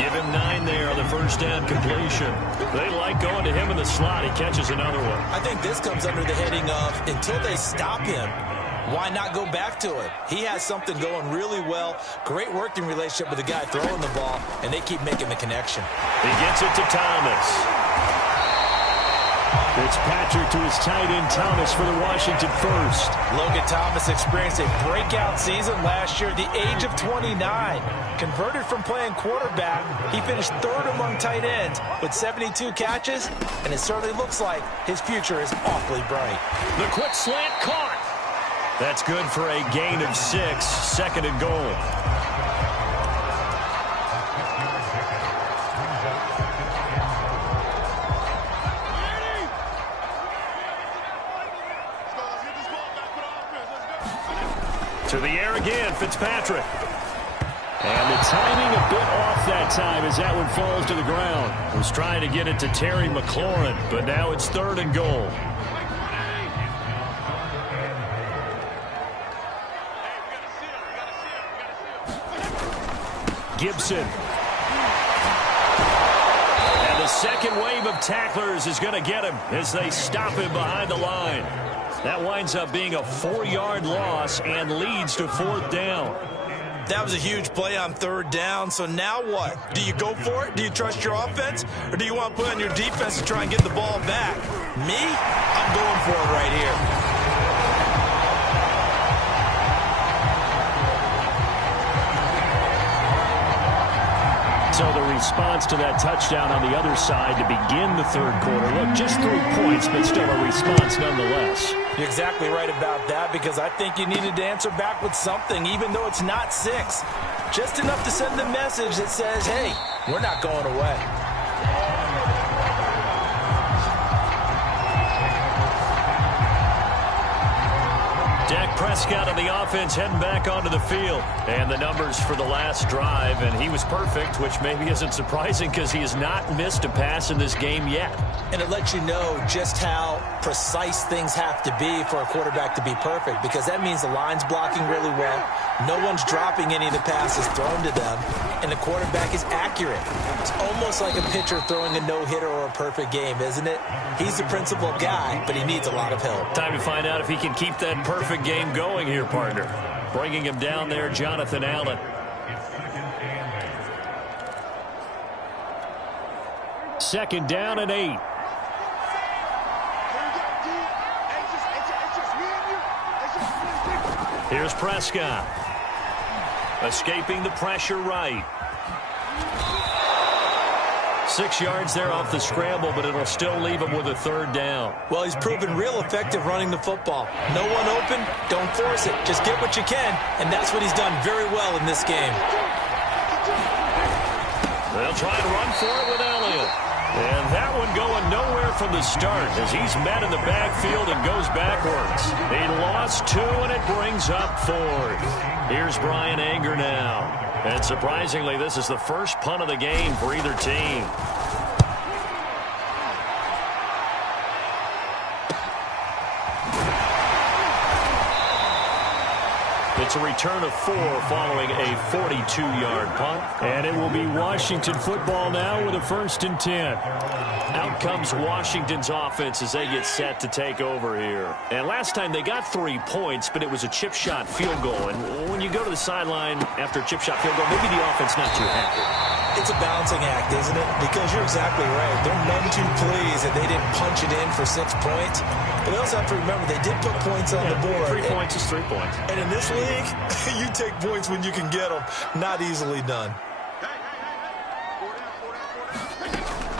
Give him 9 there on the first down completion. They like going to him in the slot. He catches another one. I think this comes under the heading of until they stop him, why not go back to it? He has something going really well. Great working relationship with the guy throwing the ball, and they keep making the connection. He gets it to Thomas. Fitzpatrick to his tight end Thomas for the Washington first. Logan Thomas experienced a breakout season last year at the age of 29. Converted from playing quarterback, he finished 3rd among tight ends with 72 catches, and it certainly looks like his future is awfully bright. The quick slant caught. That's good for a gain of 6, 2nd and goal. To the air again, Fitzpatrick. And the timing a bit off that time as that one falls to the ground. Was trying to get it to Terry McLaurin, but now it's 3rd and goal. Gibson. And the second wave of tacklers is going to get him as they stop him behind the line. That winds up being a 4-yard loss and leads to 4th down. That was a huge play on 3rd down, so now what? Do you go for it? Do you trust your offense? Or do you want to put on your defense to try and get the ball back? Me? I'm going for it right here. So the response to that touchdown on the other side to begin the 3rd quarter. Look, just 3 points, but still a response nonetheless. You're exactly right about that, because I think you needed to answer back with something, even though it's not 6. Just enough to send the message that says, hey, we're not going away. Dak Prescott on the offense heading back onto the field. And the numbers for the last drive, and he was perfect, which maybe isn't surprising because he has not missed a pass in this game yet. And it lets you know just how precise things have to be for a quarterback to be perfect, because that means the line's blocking really well, no one's dropping any of the passes thrown to them, and the quarterback is accurate. It's almost like a pitcher throwing a no-hitter or a perfect game, isn't it? He's the principal guy, but he needs a lot of help. Time to find out if he can keep that perfect game going here, partner. Bringing him down there, Jonathan Allen. Second down and 8. Here's Prescott. Escaping the pressure right. 6 yards there off the scramble, but it'll still leave him with a 3rd down. Well, he's proven real effective running the football. No one open, don't force it. Just get what you can, and that's what he's done very well in this game. They'll try and run for it with Elliott. And that one going nowhere from the start as he's met in the backfield and goes backwards. He lost 2, and it brings up 4th. Here's Brian Anger now. And surprisingly, this is the first punt of the game for either team. It's a return of 4 following a 42-yard punt. And it will be Washington football now with a 1st and 10. Out comes Washington's offense as they get set to take over here. And last time they got 3 points, but it was a chip shot field goal. And when you go to the sideline after a chip shot field goal, maybe the offense not too happy. It's a balancing act, isn't it? Because you're exactly right. They're none too pleased that they didn't punch it in for 6 points. But they also have to remember they did put points on the board. 3 points is 3 points. And in this league, you take points when you can get them. Not easily done.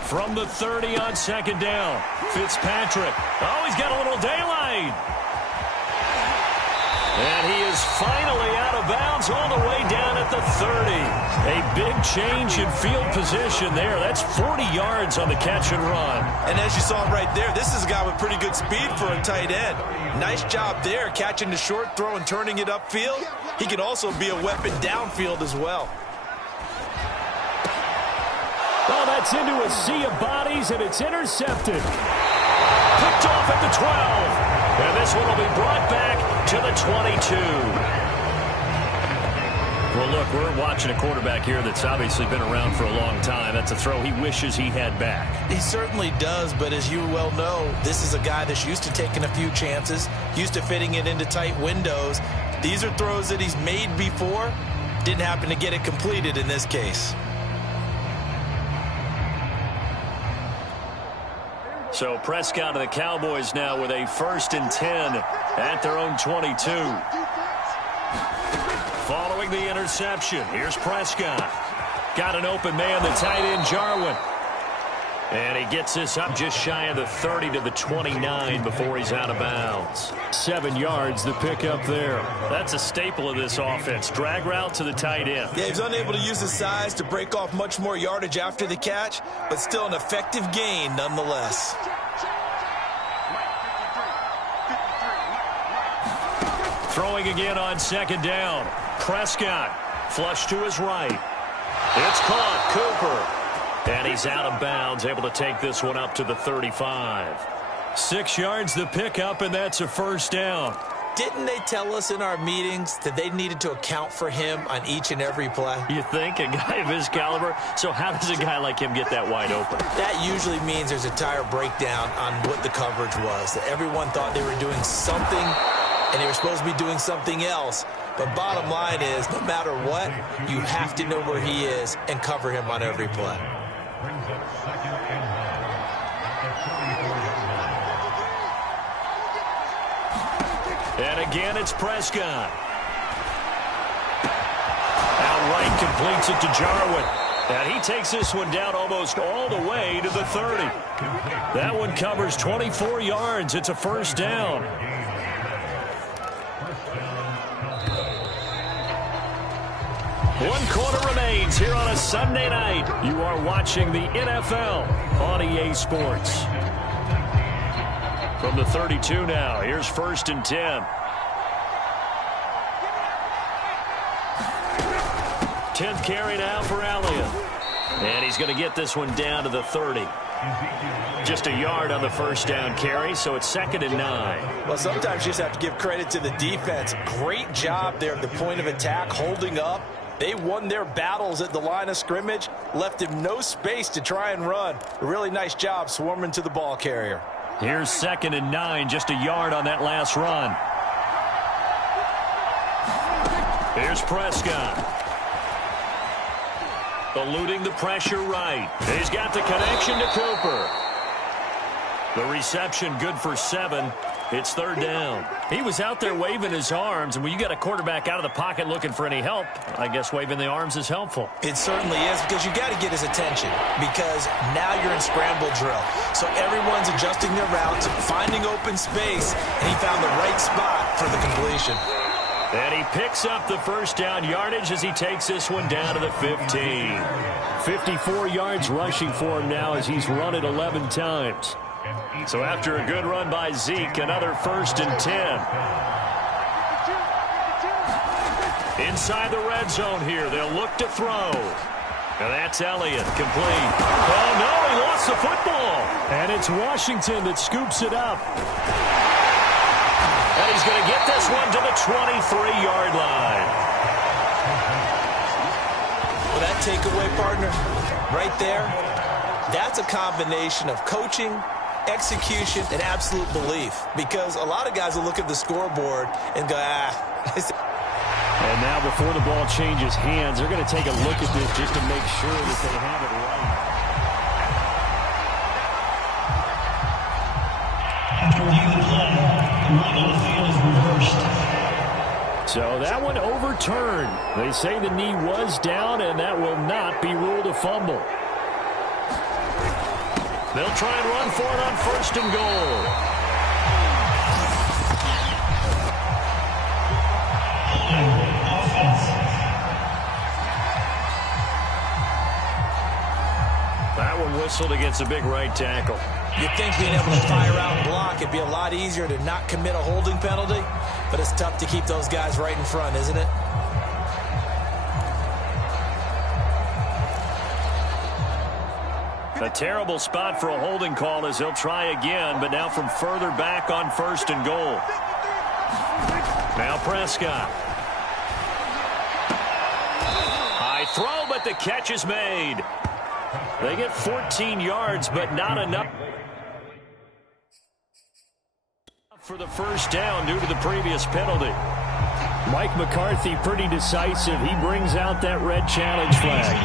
From the 30 on 2nd down, Fitzpatrick. Oh, he's got a little daylight. And he is finally out of bounds all the way down at the 30. A big change in field position there. That's 40 yards on the catch and run. And as you saw right there, this is a guy with pretty good speed for a tight end. Nice job there, catching the short throw and turning it upfield. He can also be a weapon downfield as well. Oh, that's into a sea of bodies, and it's intercepted. Picked off at the 12. And this one will be brought back to the 22. Well, look, we're watching a quarterback here that's obviously been around for a long time. That's a throw he wishes he had back. He certainly does, but as you well know, this is a guy that's used to taking a few chances, used to fitting it into tight windows. These are throws that he's made before. Didn't happen to get it completed in this case. So Prescott and the Cowboys now with a 1st and 10 at their own 22. Following the interception, here's Prescott. Got an open man, the tight end Jarwin. And he gets this up just shy of the 30 to the 29 before he's out of bounds. 7 yards, the pickup there. That's a staple of this offense. Drag route to the tight end. Yeah, he's unable to use his size to break off much more yardage after the catch, but still an effective gain nonetheless. Throwing again on 2nd down. Prescott, flush to his right. It's caught, Cooper. And he's out of bounds, able to take this one up to the 35. 6 yards the pickup, and that's a 1st down. Didn't they tell us in our meetings that they needed to account for him on each and every play? You think? A guy of his caliber? So how does a guy like him get that wide open? That usually means there's a tire breakdown on what the coverage was. That everyone thought they were doing something, and they were supposed to be doing something else. But bottom line is, no matter what, you have to know where he is and cover him on every play. And again, it's Prescott. Outright completes it to Jarwin. And he takes this one down almost all the way to the 30. That one covers 24 yards. It's a 1st down. One quarter remains here on a Sunday night. You are watching the NFL on EA Sports. From the 32 now, here's 1st and 10. 10th carry now for Elliott. And he's going to get this one down to the 30. Just a yard on the 1st down carry, so it's 2nd and 9. Well, sometimes you just have to give credit to the defense. Great job there at the point of attack, holding up. They won their battles at the line of scrimmage, left him no space to try and run. A really nice job swarming to the ball carrier. Here's 2nd and 9, just a yard on that last run. Here's Prescott. Eluding the pressure right. He's got the connection to Cooper. The reception good for 7. It's 3rd down. He was out there waving his arms, and when you got a quarterback out of the pocket looking for any help, I guess waving the arms is helpful. It certainly is, because you got to get his attention, because now you're in scramble drill. So everyone's adjusting their routes, finding open space, and he found the right spot for the completion. And he picks up the first down yardage as he takes this one down to the 15. 54 yards rushing for him now as he's run it 11 times. So after a good run by Zeke, another 1st and 10. Inside the red zone here, they'll look to throw. And that's Elliott, complete. Oh, no, he lost the football. And it's Washington that scoops it up. And he's going to get this one to the 23-yard line. Well, that takeaway, partner, right there, that's a combination of coaching, execution, and absolute belief. Because a lot of guys will look at the scoreboard and go, And now before the ball changes hands, they're going to take a look at this just to make sure that they have it right. After reviewing the play, the right on the field is reversed. So that one overturned. They say the knee was down, and that will not be ruled a fumble. They'll try and run for it on 1st and goal. That one whistled against a big right tackle. You'd think being able to fire out and block, it'd be a lot easier to not commit a holding penalty, but it's tough to keep those guys right in front, isn't it? A terrible spot for a holding call as they'll try again, but now from further back on 1st and goal. Now Prescott. High throw, but the catch is made. They get 14 yards, but not enough for the first down due to the previous penalty. Mike McCarthy pretty decisive. He brings out that red challenge flag.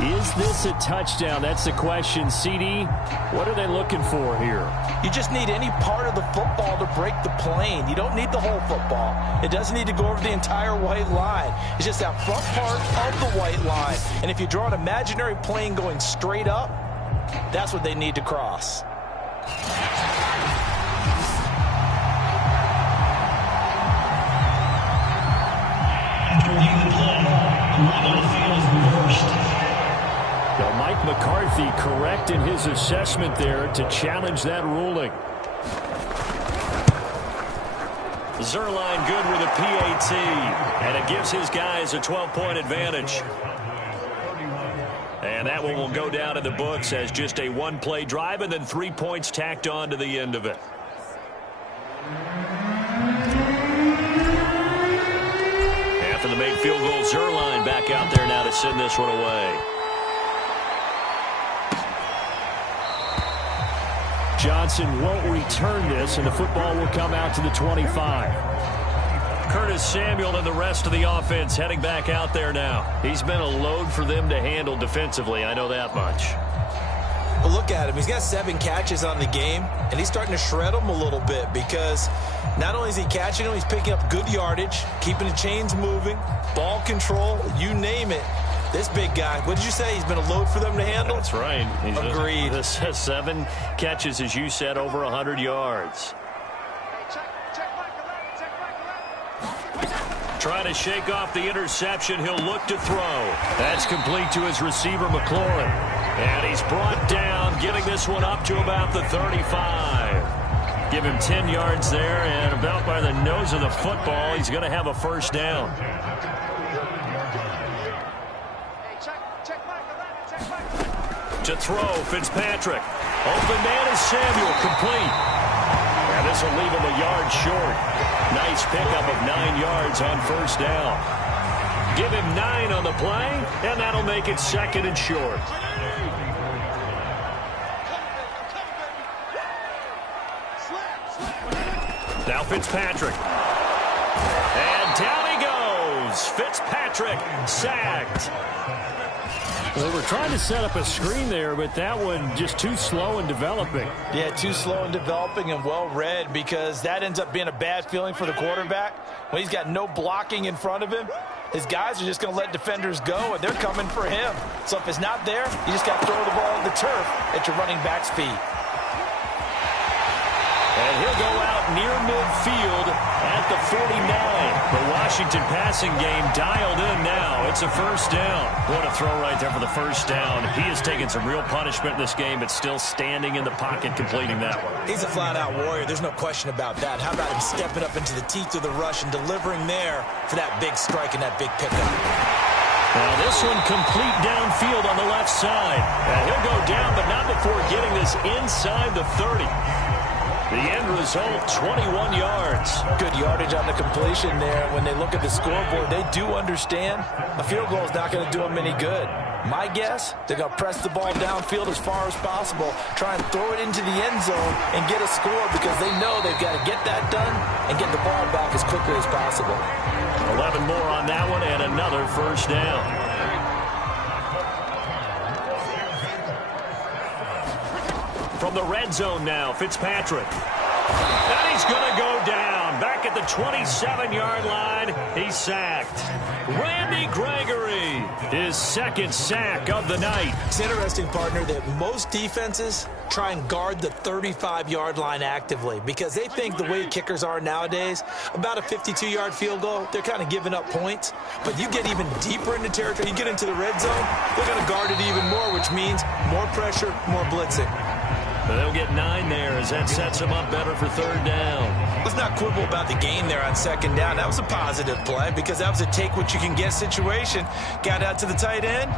Is this a touchdown? That's the question. CD, what are they looking for here? You just need any part of the football to break the plane. You don't need the whole football. It doesn't need to go over the entire white line. It's just that front part of the white line. And if you draw an imaginary plane going straight up, that's what they need to cross. After reviewing the play, the right on the field is reversed. Now, Mike McCarthy correct in his assessment there to challenge that ruling. Zerline good with a PAT, and it gives his guys a 12-point advantage. And that one will go down in the books as just a one-play drive and then 3 points tacked on to the end of it. After the made field goal, Zerline back out there now to send this one away. Johnson won't return this, and the football will come out to the 25. Curtis Samuel and the rest of the offense heading back out there now. He's been a load for them to handle defensively, I know that much. Well, look at him. He's got 7 catches on the game, and he's starting to shred them a little bit because not only is he catching them, he's picking up good yardage, keeping the chains moving, ball control, you name it. This big guy, what did you say? He's been a load for them to handle? That's right. Agreed. This has 7 catches, as you said, over 100 yards. Trying to shake off the interception. He'll look to throw. That's complete to his receiver, McLaurin. And he's brought down, getting this one up to about the 35. Give him 10 yards there, and about by the nose of the football, he's going to have a first down. To throw, Fitzpatrick. Open man is Samuel, complete. And this will leave him a yard short. Nice pickup of 9 yards on first down. Give him 9 on the play, and that'll make it 2nd and short. Now Fitzpatrick. And down he goes. goes. Fitzpatrick sacked. Well, they were trying to set up a screen there, but that one just too slow in developing. Yeah, too slow in developing and well read, because that ends up being a bad feeling for the quarterback. When he's got no blocking in front of him, his guys are just going to let defenders go, and they're coming for him. So if it's not there, you just got to throw the ball on the turf at your running back's feet. And he'll go out near midfield at the 49. The Washington passing game dialed in now. It's a first down. What a throw right there for the first down. He has taken some real punishment in this game, but still standing in the pocket completing that one. He's a flat-out warrior. There's no question about that. How about him stepping up into the teeth of the rush and delivering there for that big strike and that big pickup? Now this one complete downfield on the left side. And he'll go down, but not before getting this inside the 30. The end result, 21 yards. Good yardage on the completion there. When they look at the scoreboard, they do understand a field goal is not going to do them any good. My guess, they're going to press the ball downfield as far as possible, try and throw it into the end zone and get a score, because they know they've got to get that done and get the ball back as quickly as possible. 11 more on that one and another first down. From the red zone now, Fitzpatrick. And he's going to go down. Back at the 27-yard line, he's sacked. Randy Gregory, his second sack of the night. It's interesting, partner, that most defenses try and guard the 35-yard line actively, because they think the way kickers are nowadays, about a 52-yard field goal, they're kind of giving up points. But you get even deeper into territory, you get into the red zone, they're going to guard it even more, which means more pressure, more blitzing. But they'll get 9 there as that sets them up better for third down. Let's not quibble about the gain there on second down. That was a positive play, because that was a take-what-you-can-get situation. Got out to the tight end.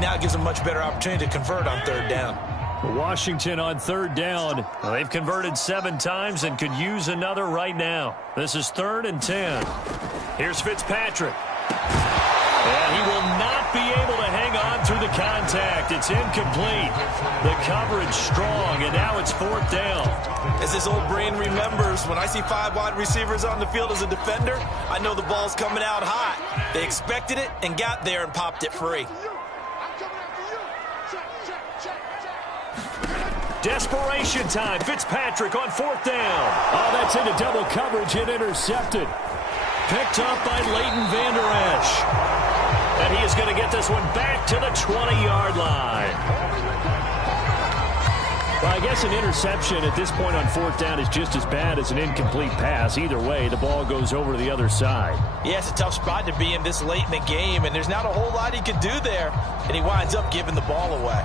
Now it gives them a much better opportunity to convert on third down. Washington on third down. Well, they've converted 7 times and could use another right now. This is 3rd and 10. Here's Fitzpatrick. And he will not be able to hang on through the contact. It's incomplete. The coverage strong, and now it's 4th down. As this old brain remembers, when I see 5 wide receivers on the field as a defender, I know the ball's coming out hot. They expected it and got there and popped it free. Desperation time. Fitzpatrick on 4th down. Oh, that's into double coverage and intercepted. Picked up by Leighton Vander Esch. And he is going to get this one back to the 20-yard line. Well, I guess an interception at this point on 4th down is just as bad as an incomplete pass. Either way, the ball goes over to the other side. Yeah, it's a tough spot to be in this late in the game, and there's not a whole lot he could do there, and he winds up giving the ball away.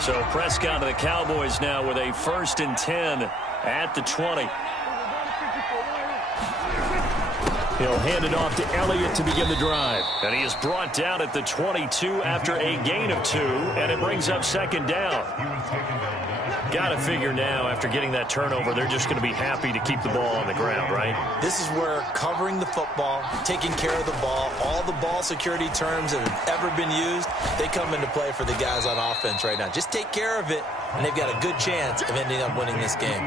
So Prescott of the Cowboys now with a 1st and 10 at the 20. He'll hand it off to Elliott to begin the drive. And he is brought down at the 22 after a gain of 2, and it brings up 2nd down. Got to figure now, after getting that turnover, they're just going to be happy to keep the ball on the ground, right? This is where covering the football, taking care of the ball, all the ball security terms that have ever been used, they come into play for the guys on offense right now. Just take care of it, and they've got a good chance of ending up winning this game.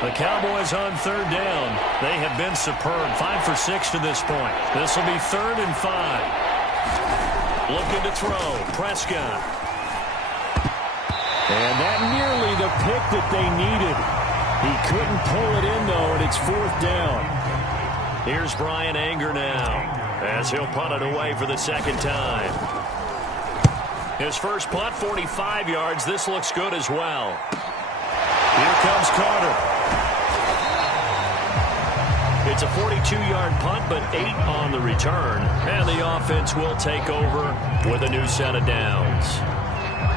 The Cowboys on 3rd down. They have been superb. 5 for 6 to this point. This will be 3rd and 5. Looking to throw. Prescott. And that nearly the pick that they needed. He couldn't pull it in, though, and it's 4th down. Here's Brian Anger now, as he'll punt it away for the 2nd time. His first punt, 45 yards. This looks good as well. Here comes Carter. It's a 42-yard punt, but 8 on the return. And the offense will take over with a new set of downs.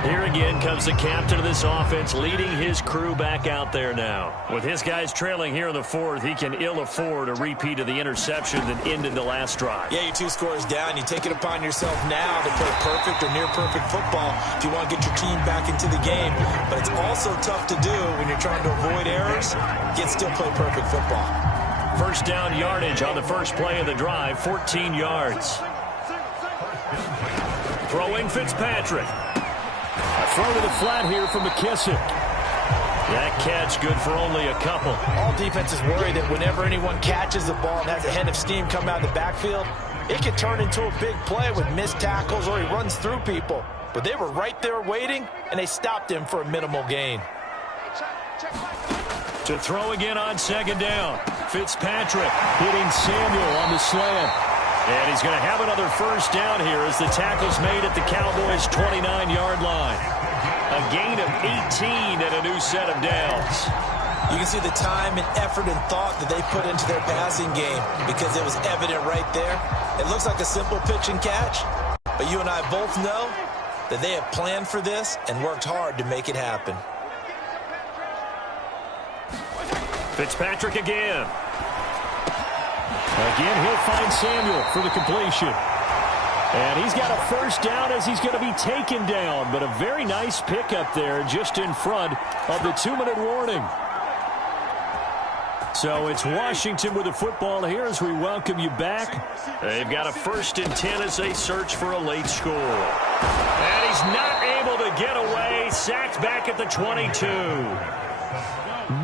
Here again comes the captain of this offense, leading his crew back out there now. With his guys trailing here in the 4th, he can ill afford a repeat of the interception that ended the last drive. Yeah, your 2 scores down. You take it upon yourself now to play perfect or near-perfect football if you want to get your team back into the game. But it's also tough to do when you're trying to avoid errors, yet still play perfect football. First down yardage on the first play of the drive, 14 yards. Throwing Fitzpatrick. A throw to the flat here from McKissick. That catch good for only a couple. All defenses worry that whenever anyone catches the ball and has a head of steam come out of the backfield, it can turn into a big play with missed tackles or he runs through people. But they were right there waiting, and they stopped him for a minimal gain. To throw again on second down. Fitzpatrick hitting Samuel on the slant. And he's going to have another first down here as the tackle's made at the Cowboys' 29-yard line. A gain of 18 and a new set of downs. You can see the time and effort and thought that they put into their passing game because it was evident right there. It looks like a simple pitch and catch, but you and I both know that they have planned for this and worked hard to make it happen. Fitzpatrick again. Again, he'll find Samuel for the completion. And he's got a first down as he's going to be taken down, but a very nice pickup there just in front of the 2-minute warning. So it's Washington with the football here as we welcome you back. They've got a 1st and 10 as they search for a late score. And he's not able to get away. Sacked back at the 22.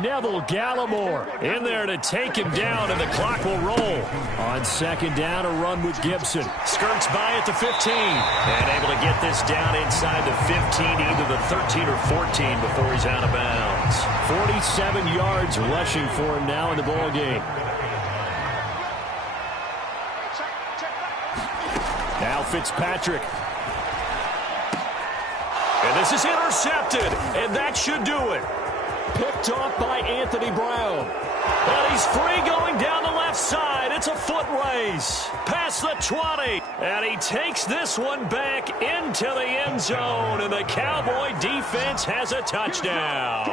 Neville Gallimore in there to take him down, and the clock will roll. On second down, a run with Gibson. Skirts by at the 15. And able to get this down inside the 15, either the 13 or 14 before he's out of bounds. 47 yards rushing for him now in the ball game. Now Fitzpatrick. And this is intercepted, and that should do it. Picked off by Anthony Brown. And he's free going down the left side. It's a foot race. Past the 20. And he takes this one back into the end zone. And the Cowboy defense has a touchdown.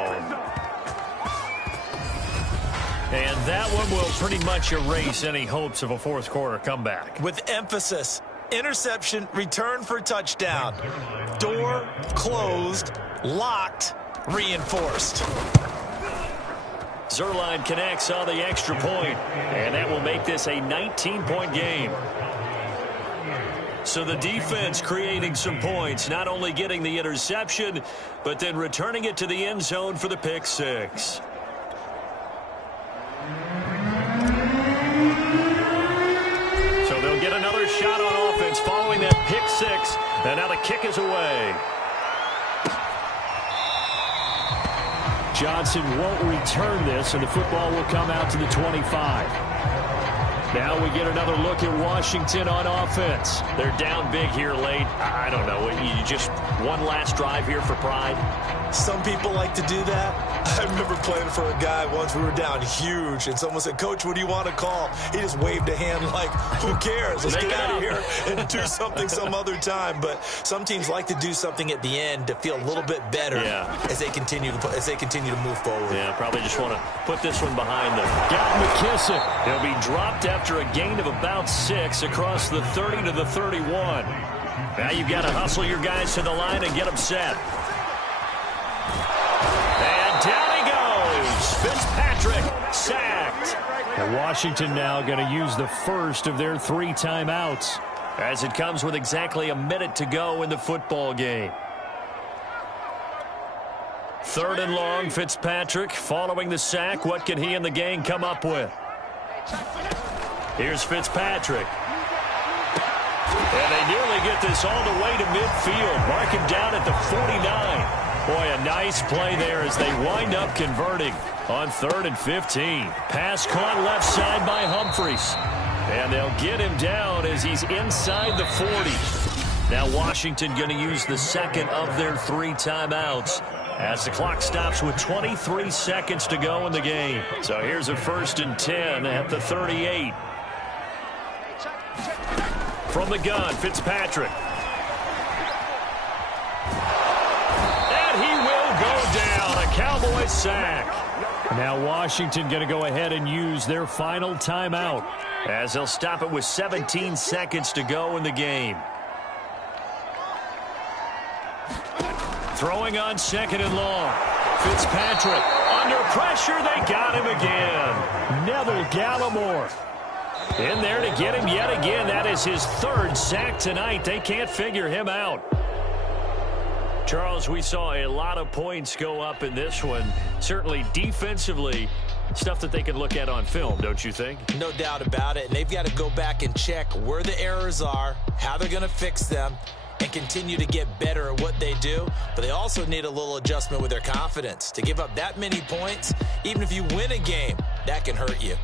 And that one will pretty much erase any hopes of a fourth quarter comeback. With emphasis, interception, return for touchdown. Door closed, locked, reinforced. Zerline connects on the extra point, and that will make this a 19-point game. So the defense creating some points, not only getting the interception, but then returning it to the end zone for the pick six. So they'll get another shot on offense following that pick six, and now the kick is away. Johnson won't return this, and the football will come out to the 25. Now we get another look at Washington on offense. They're down big here late. I don't know. You just one last drive here for pride? Some people like to do that. I remember playing for a guy once. We were down huge, and someone said, "Coach, what do you want to call?" He just waved a hand like, who cares? Let's get out of here and do something some other time. But some teams like to do something at the end to feel a little bit better as they continue to move forward. Yeah, probably just want to put this one behind them. Got McKissick. He'll be dropped after a gain of about 6 across the 30 to the 31. Now you've got to hustle your guys to the line and get them set. And down he goes. Fitzpatrick sacked. And Washington now going to use the first of their 3 timeouts, as it comes with exactly a minute to go in the football game. 3rd and long, Fitzpatrick following the sack. What can he and the gang come up with? Here's Fitzpatrick. And they nearly get this all the way to midfield. Mark him down at the 49. Boy, a nice play there as they wind up converting on 3rd and 15. Pass caught left side by Humphries. And they'll get him down as he's inside the 40. Now Washington going to use the second of their 3 timeouts as the clock stops with 23 seconds to go in the game. So here's a 1st and 10 at the 38. From the gun, Fitzpatrick. And he will go down. A Cowboy sack. Now Washington going to go ahead and use their final timeout, as they'll stop it with 17 seconds to go in the game. Throwing on 2nd and long. Fitzpatrick under pressure. They got him again. Neville Gallimore in there to get him yet again. That is his 3rd sack tonight. They can't figure him out. Charles, we saw a lot of points go up in this one. Certainly defensively, stuff that they can look at on film, don't you think? No doubt about it. And they've got to go back and check where the errors are, how they're going to fix them, and continue to get better at what they do. But they also need a little adjustment with their confidence. To give up that many points, even if you win a game, that can hurt you.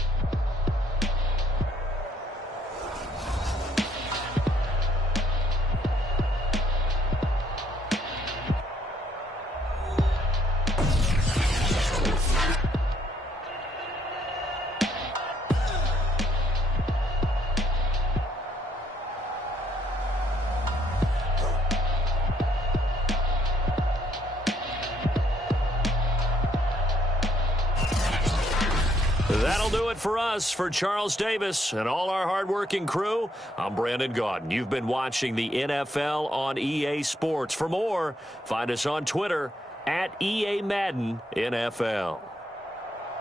That'll do it for us. For Charles Davis and all our hardworking crew, I'm Brandon Gaudin. You've been watching the NFL on EA Sports. For more, find us on Twitter at EA Madden NFL.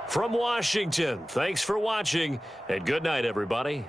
From Washington, thanks for watching, and good night, everybody.